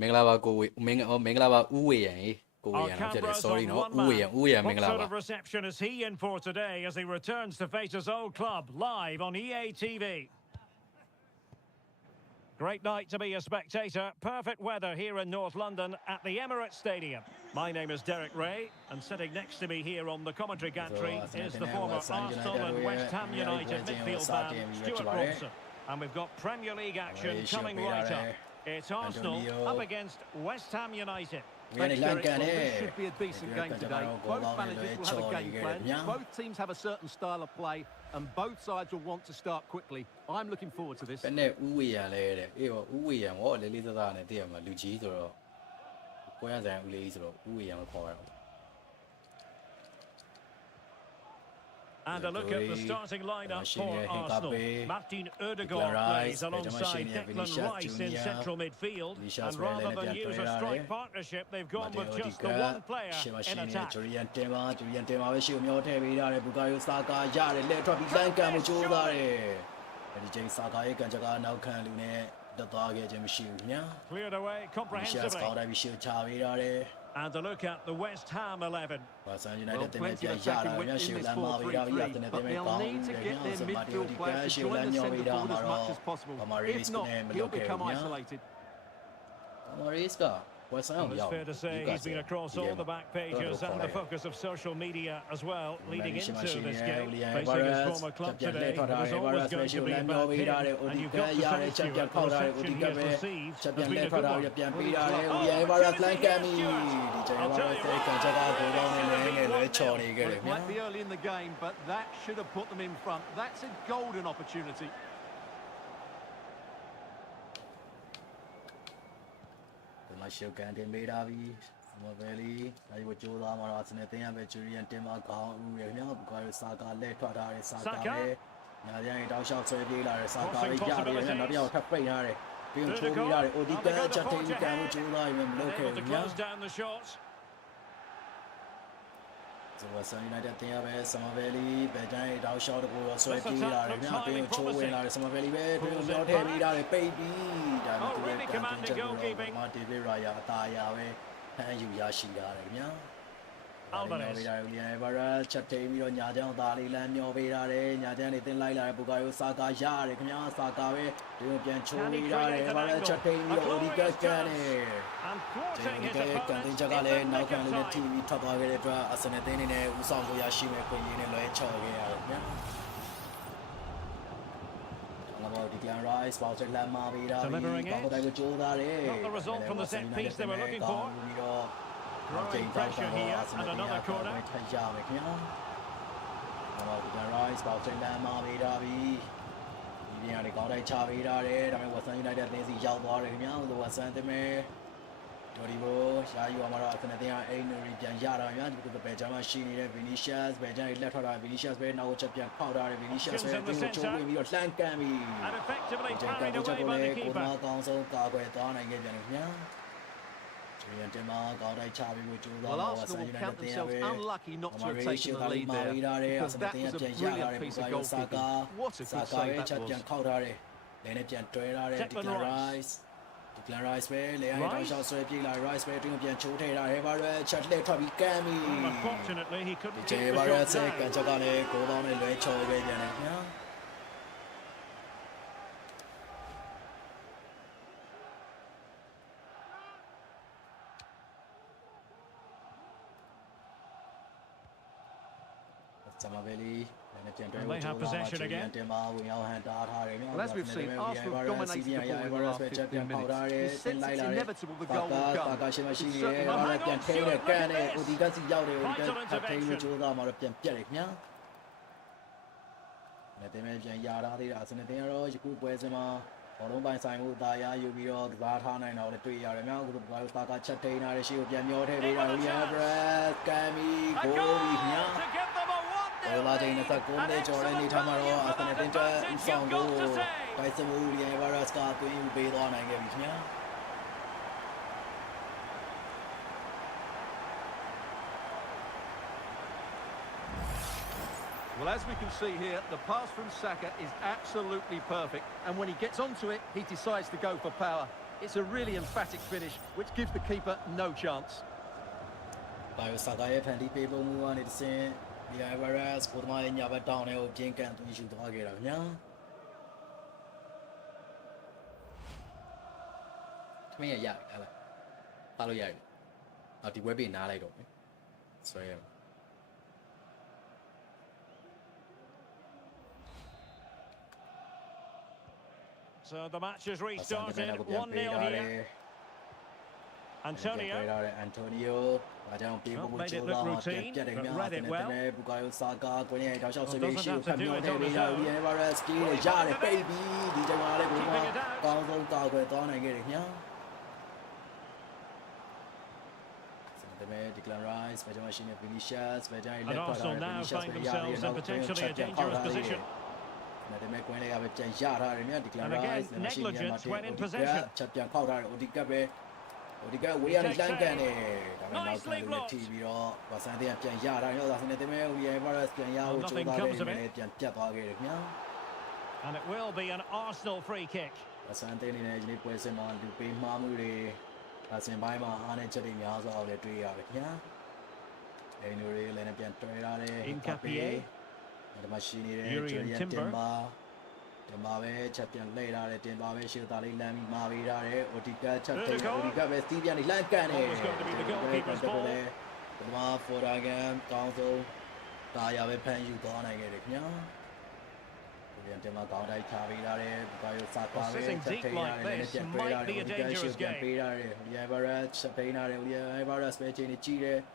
မင်္ဂလာပါကိုဝေမင်္ဂလာပါဦးဝေရန်ကိုဝေရန်တော့ဖြစ်တယ် sorry နော်ဦးဝေရန်မင်္ဂလာပါ What sort of reception is he in for today as he returns to face his old club live on EA TV? Great night to be a spectator. Perfect weather here in North London at the Emirates Stadium. My name is Derek Ray, and sitting next to me here on the commentary gantry is the former Arsenal and West Ham United midfield man, Stuart Robson. And we've got Premier League action coming right up. It's Arsenal up against West Ham United. Thanks, Derek. Well, this should be a decent game today. Both managers will have a game plan. Both teams have a certain style of play, and both sides will want to start quickly. I'm looking forward to this. ဘယ်နဲ့ဦးဝေရန်လဲတဲ့အေးပေါ့ဦးဝေရန်ဟောလေးလေးသားနဲ့တည့်ရမှာလူကြီးဆိုတော့ကိုရဆိုင်ဦးလေးဆိုတော့ဦးဝေရန်ကိုခေါ်ရအောင် And a look at the starting lineup for Arsenal. Martin Ødegaard plays alongside Declan Rice in central midfield. And rather than use a strike partnership, they've gone with just the one player in attack. ဂျူရီယန်တင်ပါပဲရှေ့ကိုမျောထည့်ပေးထားတယ်ဘူကာယိုစာကာရတယ်လက်ထွက်ပြီးလမ်းကန်မှုကြိုးစားတယ်အဲဒီချိန်စာကာရဲ့ကန်ချက်ကနောက်ခံလူနဲ့တက်သွားခဲ့ခြင်းမရှိဘူးညာ Cleared away comprehensively. And a look at the West Ham 11. Well, plenty of attacking width in this 4-3-3, but they'll need to get their midfield players to join the centre forward as much as possible. If not, he'll become isolated. Well, it's fair to say he's been across all the back pages and the focus of social media as well, leading into this game. Facing his former club today, there's always going to be about him, and you've got to say, Stuart, the reception he has received has been a good one. It might be early in the game, but that should have put them in front. That's a golden opportunity. Show can be made of Samaveli, I would do the Amaras and the thing of a jury and Tim Alcohol, because Saka let Saka. Nadia, thou shalt say, Saka, and not your play, Harry. Being told me, Odika, chatting, you can look able to close down the shots. So was United thing of Samaveli, Bedai, thou shalt go, so I did, not being told when I Samaveli, not heavy, baby. Oh, really commanding goalkeeping. Alvarez. ပြန်ပါရချက်ထိန်ပြီးတော့ညာချောင်းသားလေးလမ်းမျောပေးထားတယ်ညာချမ်းနေတင်လိုက်လာတဲ့ဘူကာယိုစာကာရတယ်ခင်ဗျာစာကာပဲဒီလိုပြန်ချိုးပေးထားတယ်ပါရချက်ထိန်ပြီးတော့အိုဒီကတ်ကန်နေ And ဒီ thwarting his ကကန် opponent. တင်ချက်ကလည်းနောက်ကန်လေးနဲ့ TV ထွက်သွားခဲ့တဲ့အတွက်အစနယ်သိန်းနေနဲ့ဦးဆောင်ကိုရရှိမဲ့ခွင့်ရင်းနဲ့လွဲချော်ခဲ့ရတယ်ခင်ဗျာတော့ဒီကလန်ရိုက်စ်ပေါက်ချက်လမ်းမာပေးတာကောင်းတဲ့ကိုကြိုးစားတယ် Not the result from the set piece they were looking for. ပြီးတော့ Growing pressure here and another corner. ထိုင်ကြမယ်ခင်ဗျာတော့ဒီကလန်ရိုက်စ်ပေါက်ချက်လမ်းမာပေးတာပြီးဒီပြန်ရကောင်းတိုက်ချပေးတာတယ်ဒါပေမဲ့ဝက်ဆန်ယူနိုက်တက်အသင်းစီရောက်သွားတယ်ခင်ဗျာဝက်ဆန်တင်မယ်တော်ဒီဘိုရှာယူအောင်တော့အသင်းအသင်းကအိမ်နိုရီပြန်ရတာများဒီကဘယ်ဂျာမရှိနေတဲ့ Vinicius ဘယ်ဂျာလက်ထွက်တာ Vinicius ပဲနောက်ချက်ပြန်ဖောက်ထားတယ် Vinicius ပဲဒီကိုချိုးဝင်ပြီးတော့လှမ်းကန်ပြီး And effectively ဒီက carried ချက် away ကို by လေ the ကိုမ keeper. ကောင်းဆုံးကာကွယ်သွားနိုင်ခဲ့ပြန်တယ်ခင်ဗျာဒီရန်တင်မှာကောင်းတိုက်ချပြီးကိုကြိုးစား Well, တော့ဝက်ဆန် Arsenal ယူ will နိုက်တက် count အသင်း themselves ပဲ unlucky not to have taken the lead မာ there ပြီးထားတယ်အ because စန that တင် was a ပြန်ရလာတယ် brilliant ဘူ piece ကာ of ယိုစာ goalkeeping. ကာ What a စာ good ကာ save ရဲ့ that ချက်ပြန် was. ခောက်ထားတယ်လဲနဲ့ပြန်တွဲထားတယ်ဒီကလန်ရိုက်စ်ဒီကလန်ရိုက်စ်ပဲလေအိုင်တောင်ရှောက်ဆွဲပြေးလာ Rice ပဲတွင်းပြန်ချိုးထည့်ထားတယ်ဘာရဲချက်လက်ထွက်ပြီးကန်ပြီး Unfortunately, he couldn't ကျေ keep ဘာ the ရဲ shot စကန် down. ချက်ကလည်းကိုပေါင်းနဲ့လွဲချော်ခဲ့ပြန်တယ်ခင်ဗျာ Samaveli and they have possession again. Well, as we've seen, Arsenal have dominated the ball in the last 15 minutes. You sense it's inevitable the goal will come. It's certainly not ပြန်ထိန်းတဲ့ကန်နဲ့ OD ကစီရောက်တယ် OD ကထိန်းလို့ကြိုးစားမှာတော့ပြန်ပြက်တယ်ခင်ဗျာ။ဒါပေမဲ့ပြန်ရတာသေးတာအစနေတင်ကတော့ယခုပွဲစဉ်မှာဘောလုံးပိုင်ဆိုင်မှုအသာရယူပြီးတော့ကစားထားနိုင်တော့လည်းတွေ့ရတယ်များအခုဘာလို့တာကချက်ထိန်းထားတဲ့ရှေ့ကိုပြန်မျောထည့်ပေးတာ William Brett ကန်မီ A ဂိုး goal ကြီးခင်ဗျာ to give them a 1-0 ဘောလာချိန်နဲ့ဆက်ကုန်းနဲ့ကျော်တဲ့နေထားမှာတော့အစနေတင်တဲ့ဥဆောင်ကိုတိုက်စမှု William Brett ကတွင်းယူပေးသွားနိုင်ခဲ့ပြီခင်ဗျာ Well, as we can see here, the pass from Saka is absolutely perfect. And when he gets onto it, he decides to go for power. It's a really emphatic finish, which gives the keeper no chance. ဘာလို့စာကားရဲ့ဖန်တီးပေးပုံမူကနေတစ်ဆင့်ဒီ Everest ကိုတမရဲ့ညာဘက်တောင်းတဲ့ကိုပြင်းကန်သူယူသွားခဲ့တာဗျာ။သမီးရရတယ်ဟဲ့လား။ပါလို့ရတယ်။အော်ဒီ web နားလိုက်တော့မယ်။ဆွဲရမယ် So the match has ။ restarted. 1-0 here. Antonio. အန်တိုနီယိုဘာကြောင့်ပြေးဖို့ကြိုးစားမှာပြတ်တယ်များတယ်။ဘူကာယိုစာကာကိုင်းရဲ့တောက်လျှောက်ဆွေးနွေးရှိကိုဖတ်မြောင်းထည့်ပေးတာဒီ Everest ကြီးနဲ့ရတယ်ပိတ်ပြီးဒီချိန်မှာလည်းကိုကကောင်းဆုံးကာကွယ်သွားနိုင်ခဲ့တယ်ခင်ဗျာ။ Declan Rice, Benjamin Machine, Vinicius, Benjamin And Arsenal now find themselves in potentially a dangerous position. And again, negligence when in possession. Nicely blocked. Nothing comes of it. And it will be an Arsenal free kick. အစင်ပိုင်းမှာအားနဲ့ချက်တွေများစွာလည်းတွေ့ရတယ်ခင်ဗျာ။အဲဒီလိုတွေလည်းပြန်တွေ့ရတယ်။ Nkapie. ဒီမှာရှိနေတဲ့ Urian Timber. တင်ပါပဲချက်ပြန်လှည့်ထားတယ်တင်ပါပဲရှေ့သားလေးလမ်းပြီးမာပေးထားတယ်။ OD ကချက်ထိတ် OD ကပဲစီးပြန်နေလမ်းကန်နေ။ Always going to be the goalkeeper's ball. ဒီမှာ Foragan ကောင်းဆုံးဒါရပဲဖန်ယူသွားနိုင်ခဲ့တယ်ခင်ဗျာ။ တင်မှာကောင်းတိုက်ချပေးထားတယ်။ဘာလို့စာပါပဲချက်ထိတ်ရတယ်လည်းပြန်တွေ့ရတယ်။ဒီကရှေ့ပြန်ပေးထားတယ်။ Everest ချက်ပေးထားတယ်။ Everest ပဲချိန်နေကြည့်တယ်။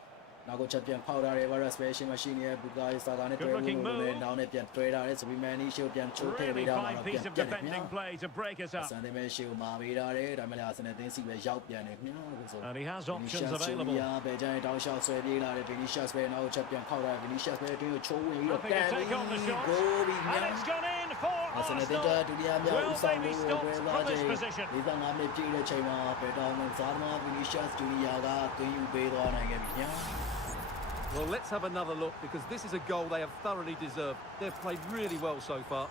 နောက်ကိုချက်ပြန်ဖောက်ထားတယ် Everest ပဲရှေ့မှာရှိနေတဲ့ဘူကာစာကာနဲ့တွေ့လို့လည်းနောက်နဲ့ပြန်တွေ့ထားတယ်။ဆိုပြီးမန်နီရှေ့ပြန်ချိုးထည့်ပေး Really တာမှာ fine ပြန် piece of ပြတ်တယ်ခင်ဗျာ defending play to break us ။ up. စံတယ်မဲရှေ့ကိုမာပေးထားတယ်။ဒါမှလည်းအစနဲ့တင်းစီပဲရောက်ပြန်တယ်ခင်ဗျာ။ And he has options available. ပဲကြိုင်တောင်းလျှောက်ဆွဲပြေးလာတယ် Vinicius ပဲနောက်ချက်ပြန်ဖောက်ထားတယ် Vinicius ပဲအတွင်းကိုချိုးဝင်ပြီးတော့ Happy to take on the shot. ဂိုးပြီးမြန် And it's gone in for အစနဲ့တင်း Arsenal. ဒုတိယမြောက်ဦး Will ဆောင် they မှု be ကို stopped ပွဲ from လာချိန် this position? 45မိနစ်ပြည့်တဲ့ချိန်မှာပဲတောင်းနဲ့ဇာမန် Vinicius Junior ကသွင်းယူပေးသွားနိုင်ခဲ့ပြီခင်ဗျာ Well, let's have another look because this is a goal they have thoroughly deserved. They've played really well so far.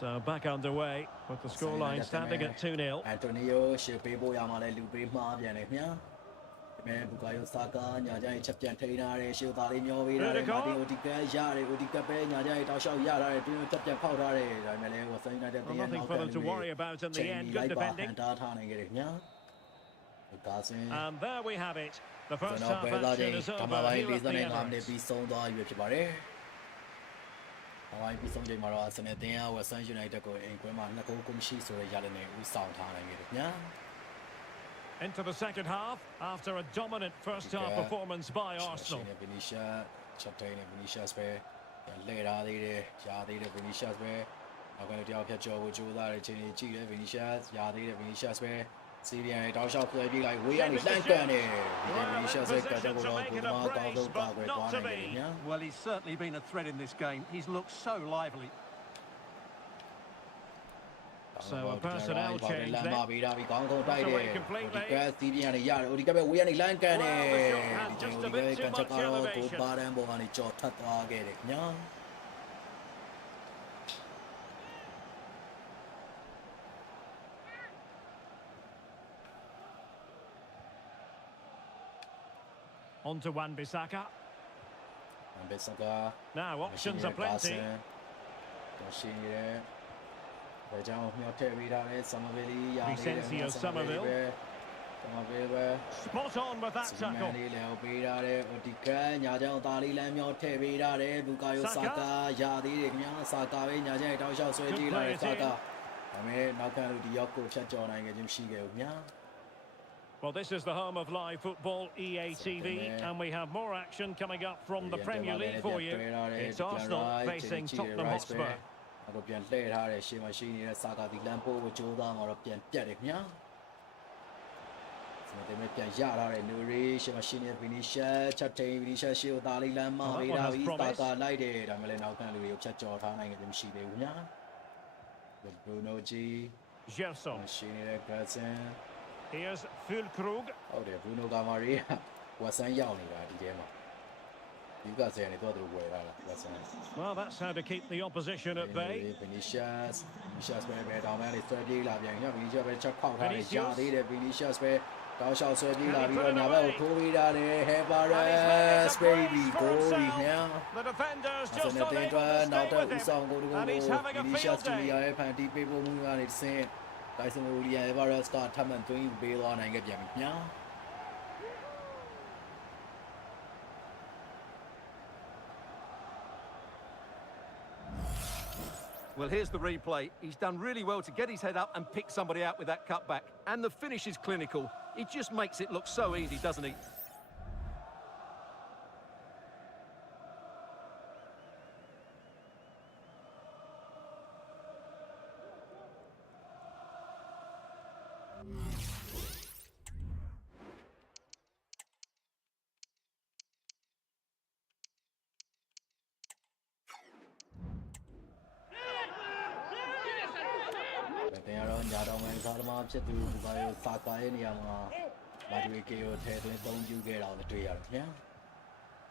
So back underway with the scoreline standing at 2-0. Antonio ရှေ့ပေးဖို့ရမှာလဲလူပေးမှားပြန်တယ်ခင်ဗျာဘူကာယိုဆာကာညာကြိုင်ချက်ပြန်ထိန်းထားတယ်ရှေ့သားလေးမျောပေးထားတယ်မာတင်အိုဒီကက်ရတယ်အိုဒီကက်ပဲညာကြိုင်တောက်လျှောက်ရထားတယ်တွင်းချက်ပြန်ဖောက်ထားတယ်ဒါပေမဲ့လည်းဝဆန်ယူနိုက်တက်တင်းရဲ့နောက်ကန်လူတွေထားထားနိုင်ခဲ့တယ်ခင်ဗျာကာစင် And there we have it. The first half action is over. ဓမ္မပိုင်း45မိနစ်ပြီးဆုံးသွားပြီဖြစ်ပါတယ်။ဓမ္မပိုင်းပြီးဆုံးချိန်မှာတော့ဆန်နယ်တင်းကဝက်ဆန်ယူနိုက်တက်ကိုအိမ်ကွင်းမှာ2ဂိုးကုန်ရှိဆိုတဲ့ရလနဲ့ဦးဆောင်ထားနိုင်ခဲ့တယ်ခင်ဗျာ Into the second half after a dominant first half performance by Arsenal. Vinicius ချက်တိုင်းနဲ့ Vinicius ပဲလှည့်ထားသေးတယ်။ရာသေးတယ် Vinicius ပဲနောက်ကနေတယောက်ဖြတ်ကျော်ကိုကြိုးစားတဲ့ချိန်ကြီးကြည့်တယ် Vinicius ရာသေးတယ် Vinicius ပဲစီရီယန်တောက်လျှောက်ဆွဲပြေးလိုက်ဝေးကနေလှမ်းကန်တယ်ဒီ Vinicius ရဲ့ကတ်တော့ကိုဘုမာကောင်းဆုံးပါခွဲသွားနိုင်တယ်ညာ Well, he's certainly been a threat in this game. He's looked so lively. So a personnel change then. လာပြီးတာပြီးကောင်းကောင်းတိုက်တယ်ဒီကတ်စီရီယန်နဲ့ရတယ်ဒီကတ်ပဲဝေးကနေလှမ်းကန်တယ်ဒီချိန်ကိုပဲကန်ချက်ကတော့ကိုပါရန်ဘောကနေကြော်ထပ်သွားခဲ့တယ်ညာ On to Wan-Bissaka. Wan-Bissaka. Now options are plenty. ရှိနေတယ်။ဒါကြောင့်မြောက်ထည့်ပေးထားတဲ့ Somerville ရာနေတယ် Vicentio Somerville. Somerville ပဲ Spot on with that tackle. လေးလည်းပေးထားတဲ့ Odica ညာကြောင်သားလေးလမ်းမြောက်ထည့်ပေးထားတဲ့ Bukayo Saka ရာသေးတယ်ခင်ဗျာ Saka ပဲညာကြောင်တောက်လျှောက်ဆွဲကြည့်လာတဲ့ Saka ဒါပေမဲ့နောက်ခံလူဒီရောက်ကိုဖြတ်ကျော်နိုင်ခဲ့ခြင်းမရှိခဲ့ဘူးခင်ဗျာ Well, this is the home of live football, EA TV, and we have more action coming up from the Premier League for you. It's Arsenal facing Tottenham Hotspur. အခုပြန်လှည့်ထားတဲ့ရှေ့မှာရှိနေတဲ့ Saka ဒီလမ်းပိုးကိုကြိုးစားမှာတော့ပြန်ပြတ်တယ်ခင်ဗျာစနေနေ့ပြန်ရထားတဲ့ Nuri ရှေ့မှာရှိနေတဲ့ Vinicius ချက်ထိန် Vinicius ရှေ့ကိုသားလေးလမ်းမပေးထားပြီး Saka လိုက်တယ်ဒါမှလည်းနောက်ခံလူတွေကိုဖြတ်ကျော်ထားနိုင်ခြင်းမရှိသေးဘူးခင်ဗျာ Bruno G Gerson ရှိနေတဲ့ Gerson Here's Füllkrug. ဟုတ်တယ် Bruno Gamari ဝက်ဆန်ရောက်နေတာဒီထဲမှာဒီကဆယ်နေတော့သူဝယ်လာတာဝက်ဆန် Well, that's how to keep the opposition at bay. Vinicius ပဲတောင်းမှလည်းဆွဲပြေးလာပြန်ည Vinicius ပဲချက်ခောက်ထားတယ်ရှာသေးတယ် Vinicius ပဲတောင်းလျှောက်ဆွဲပြေးလာပြီးတော့ညာဘက်ကိုထိုးပေးထားတယ် Hebares baby goal ညာ The defenders ဆန် just တဲ့ on တင် it. တွန်းနောက်တော့ဦးဆောင်ကိုတကူ And he's having a Vinicius field day. Junior ရဲ့ဖန်တီးပေးဖို့မှုကနေဆင်းTyson William Hebares ကထပ်မံသွင်းပေးသွားနိုင်ခဲ့ပြန်ပြီညာ Well, here's the replay. He's done really well to get his head up and pick somebody out with that cutback. And the finish is clinical. He just makes it look so easy, doesn't he?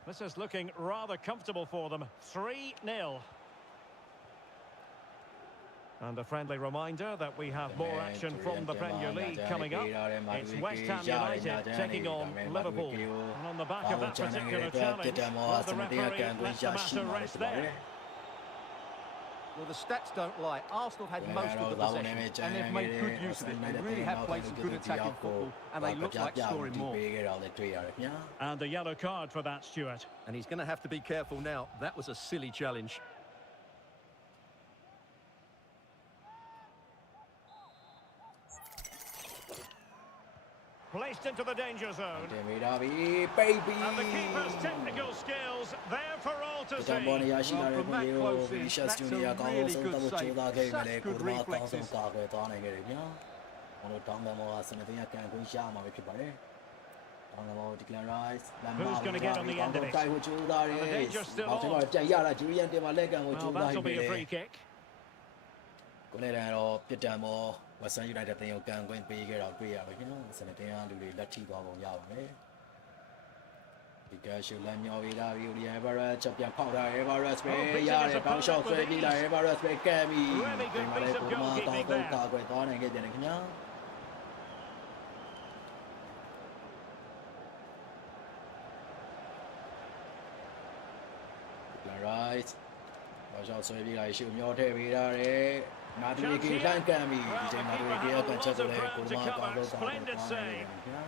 This is looking rather comfortable for them. 3-0. And a friendly reminder that we have more action from the Premier League coming up. It's West Ham United taking on Liverpool. And on the back of that particular challenge, well, the referee lets the matter rest there. Well, the stats don't lie. Arsenal had most of the possession, and they've made good use of it. They really have played some good attacking football, and they look like scoring more. And a yellow card for that, Stuart. And he's going to have to be careful now. That was a silly challenge. Placed into the danger zone. Baby. And the keeper's technical skills there for all to see. Well, from that close in, that's a really good save. Such good reflexes. Who's going to get on the end of it? And the danger's still on. Well, that'll be a free kick. ကိုနေတယ်တော့ပြစ်ဒဏ်မောဝက်ဆန်ယူနိုက်တက်တင်ကိုကန်ကွင်းပေးခဲ့တော့တွေ့ရပါခင်ဗျာစနေတင်အားလူတွေလက်ထိသွားပုံရပါမယ် ဒီကရှူလမ်းမြော်ပြီးလာပြီး Julian Alvarez ချက်ပြန်ဖောက်ထား Alvarez ပဲရတယ်တောင်းလျှောက်ဆွဲပြီးလာ Alvarez ပဲကဲပြီးဒီမှာလည်းကိုမာတောင်းတော့ကာကွယ်သွားနိုင်ခဲ့ပြန်တယ်ခင်ဗျာ right တောင်းလျှောက်ဆွဲပြီးလာရှူမျောထည့်ပေးရတယ်နာတူရီကလှမ်းကန်ပြီးဒီချိန်နာတူရီကအကန်ချက်ဆိုလဲကိုမာတောင်းတော့ကာကွယ်သွားနိုင်ခဲ့ပြန်ခင်ဗျာ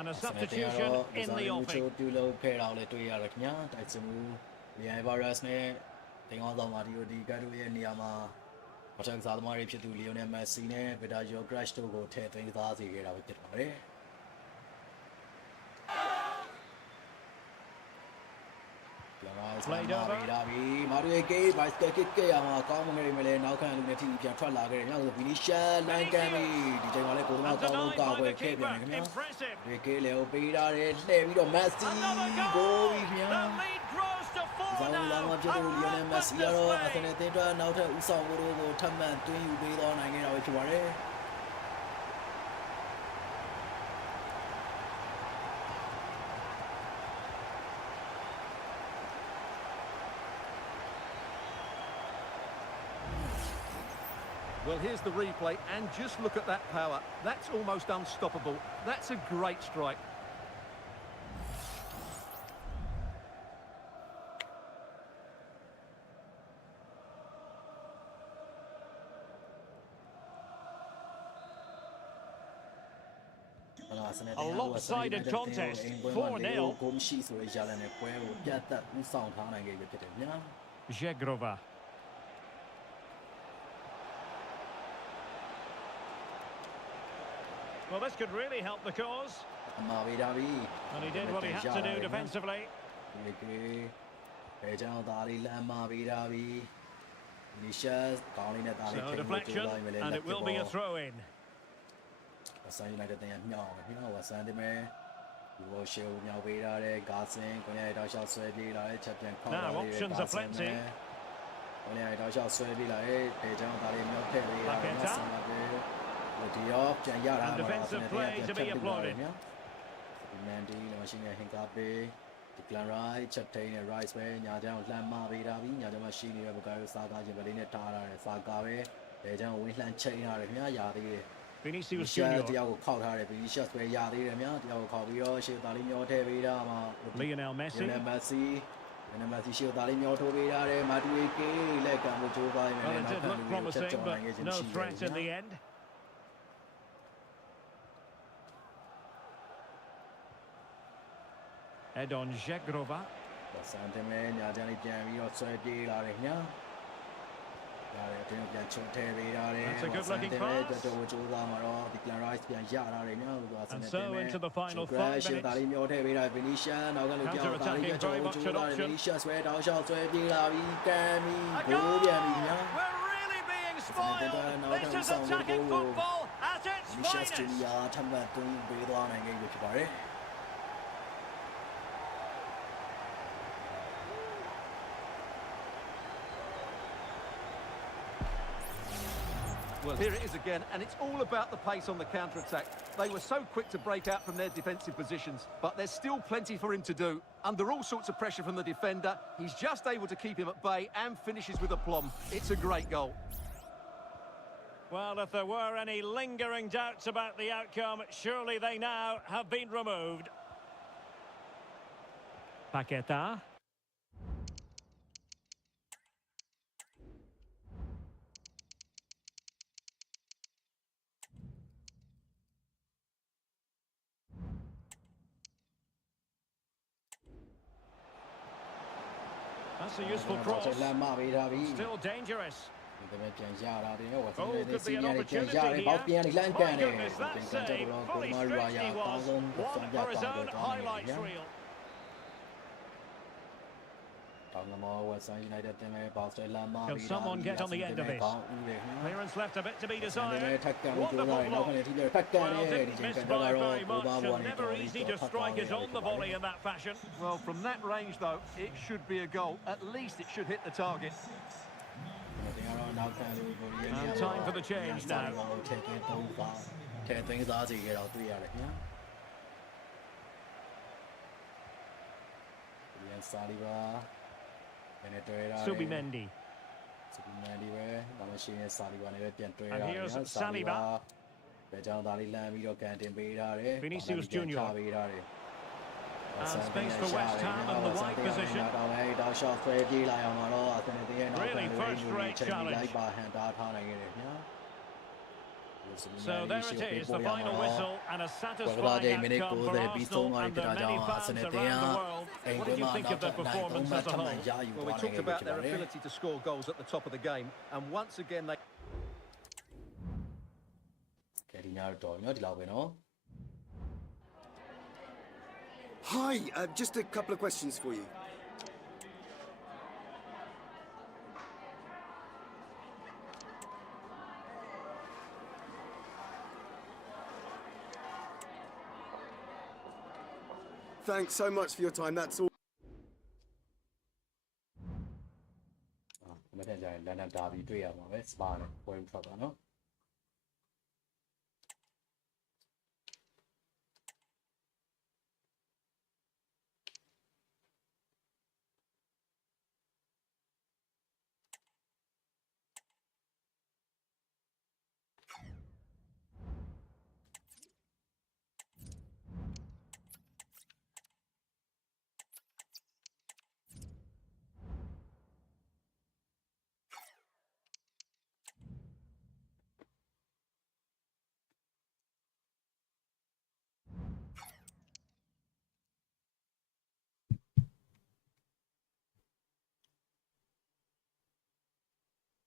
And a substitution in the offing. တူလို့ဖဲတော့လေတွေ့ရတယ်ခင်ဗျာတိုက်စမှု Julian Alvarez နဲ့တင်အောင်ဆောင်ပါဒီကတ်တို့ရဲ့နေရာမှာပထမစားသမားတွေဖြစ်သူ Lionel Messi နဲ့ Victor Gyökeres တို့ကိုထည့်သွင်းသားစေခဲ့တာပဲဖြစ်ပါတယ် Played over. Mario Gay by Steke Yama, common Mele, now can you let him try lager and other Vinicius, Lankami, DJ Maleko, Impressive. Ricky Leo Pida, David Messi, go with The lead grows to 4 now. Lionel Messi, Atheneta, now to Usaworo, Taman, to you be on and get out to worry. Well, here's the replay, and just look at that power. That's almost unstoppable. That's a great strike. A lopsided contest, 4-0. Zhegrova. Well, this could really help the cause. And he did what he had to do defensively. So deflection, and it will be a throw-in. Now options are plenty. Paqueta. And defensive play to be applauded. Declan Rice, Chaptain, Rice, Yadam, Lama, Vidavi, Yadamashini, Bukayo Saga, Jabalina Tara, Sagawe, Dejan, Winsland Chain, Yadi, Vinicius Junior. Tiago Kautar, Vinicius, Yadi, Tiago Kavio, Shiltalino, Tevida, Lionel Messi. Messi, and Messi Shiltalino, Tovida, Matuiki, Lekamutuba, Well, it did look promising, but no threat in the end. Edon Zhegrova. That's a good looking pass. And so into the final 5 minutes. Counter-attacking very much an option. A goal! We're really being spoiled. This is attacking football at its finest. Well, here it is again, and it's all about the pace on the counter-attack. They were so quick to break out from their defensive positions, but there's still plenty for him to do. Under all sorts of pressure from the defender, he's just able to keep him at bay and finishes with aplomb. It's a great goal. Well, if there were any lingering doubts about the outcome, surely they now have been removed. Paqueta. That's a useful cross. Still dangerous. Oh, could be an opportunity here. My goodness, that save. Fully stretched he was. One for his own highlights reel. တောင်ကမော West Ham United တင်မဲ့ Boston လမ်းမ Can someone get on the end of this? Clearance left a bit to be ဒီ desired. ထက်ကန်လို့ပြောတာနောက်ခဏထိတယ်ထက်ကန် Well, တယ်ဒီ didn't ချိန် miss ကန် by တော့ very ကိုပါ much ဘော and နေ never easy to strike his own the volley in that fashion. Well, from that range, though, it should be a goal. At least it should hit the target. တင်ကတော့နောက်ကန်လို့ပြောရ And time for the change now. ထည့်သွင်းသုံးပါထည့်သွင်းစားစီကြတော့တွေ့ရတယ်ခင်ဗျာဒီန်စာလီဘာနည်းနည်းတွေ့ရတယ် Subimendi. စပီမန်ဒီပဲဒါမှရှိရင်စာလီဘာနဲ့ပဲပြန်တွေ့ရ And တာ here's စာလီဘာ Saliba. ပဲကြောင်းသားလေးလမ်းပြီးတော့ကန်တင်ပေးထားတယ် Vinicius Junior. ပေးထားတယ် And space for West Ham in the wide position. တော့အဲ့တော့ shot ဆွဲပြေးလာအောင်တော့အသင်းတဲ့ရဲ့နောက် Really first-rate challenge. လိုက်ပါဟန်တာထားနိုင်ခဲ့တယ်ခင်ဗျာ So there it is, the final whistle and a ဘာ satisfying မိနစ် outcome ကို for တဲ့ပြီးဆုံး Arsenal သွား and တဲ့ the ခါကျ many တော့အစ fans နေတင် around the world. အိမ် What ကွ did င်း you မှာ think နော of က် their ထပ်နိုင် performance 3 as a မှတ် whole? ရယူ Well, သွား we နိုင် talked ခဲ့ about တယ် their ဖြစ်ပါတယ် ability to score goals at the top of the game, and once again they... ကဲဒီညတော့တော်ပြီနော်ဒီလောက်ပဲနော် Hi, just a couple of questions for you. Thanks so much for your time. That's all. မထင်ကြရင်လန်ဒန်ဒါဘီတွေ့ရမှာပဲစပါနဲ့ပွဲထွက်ပါနော်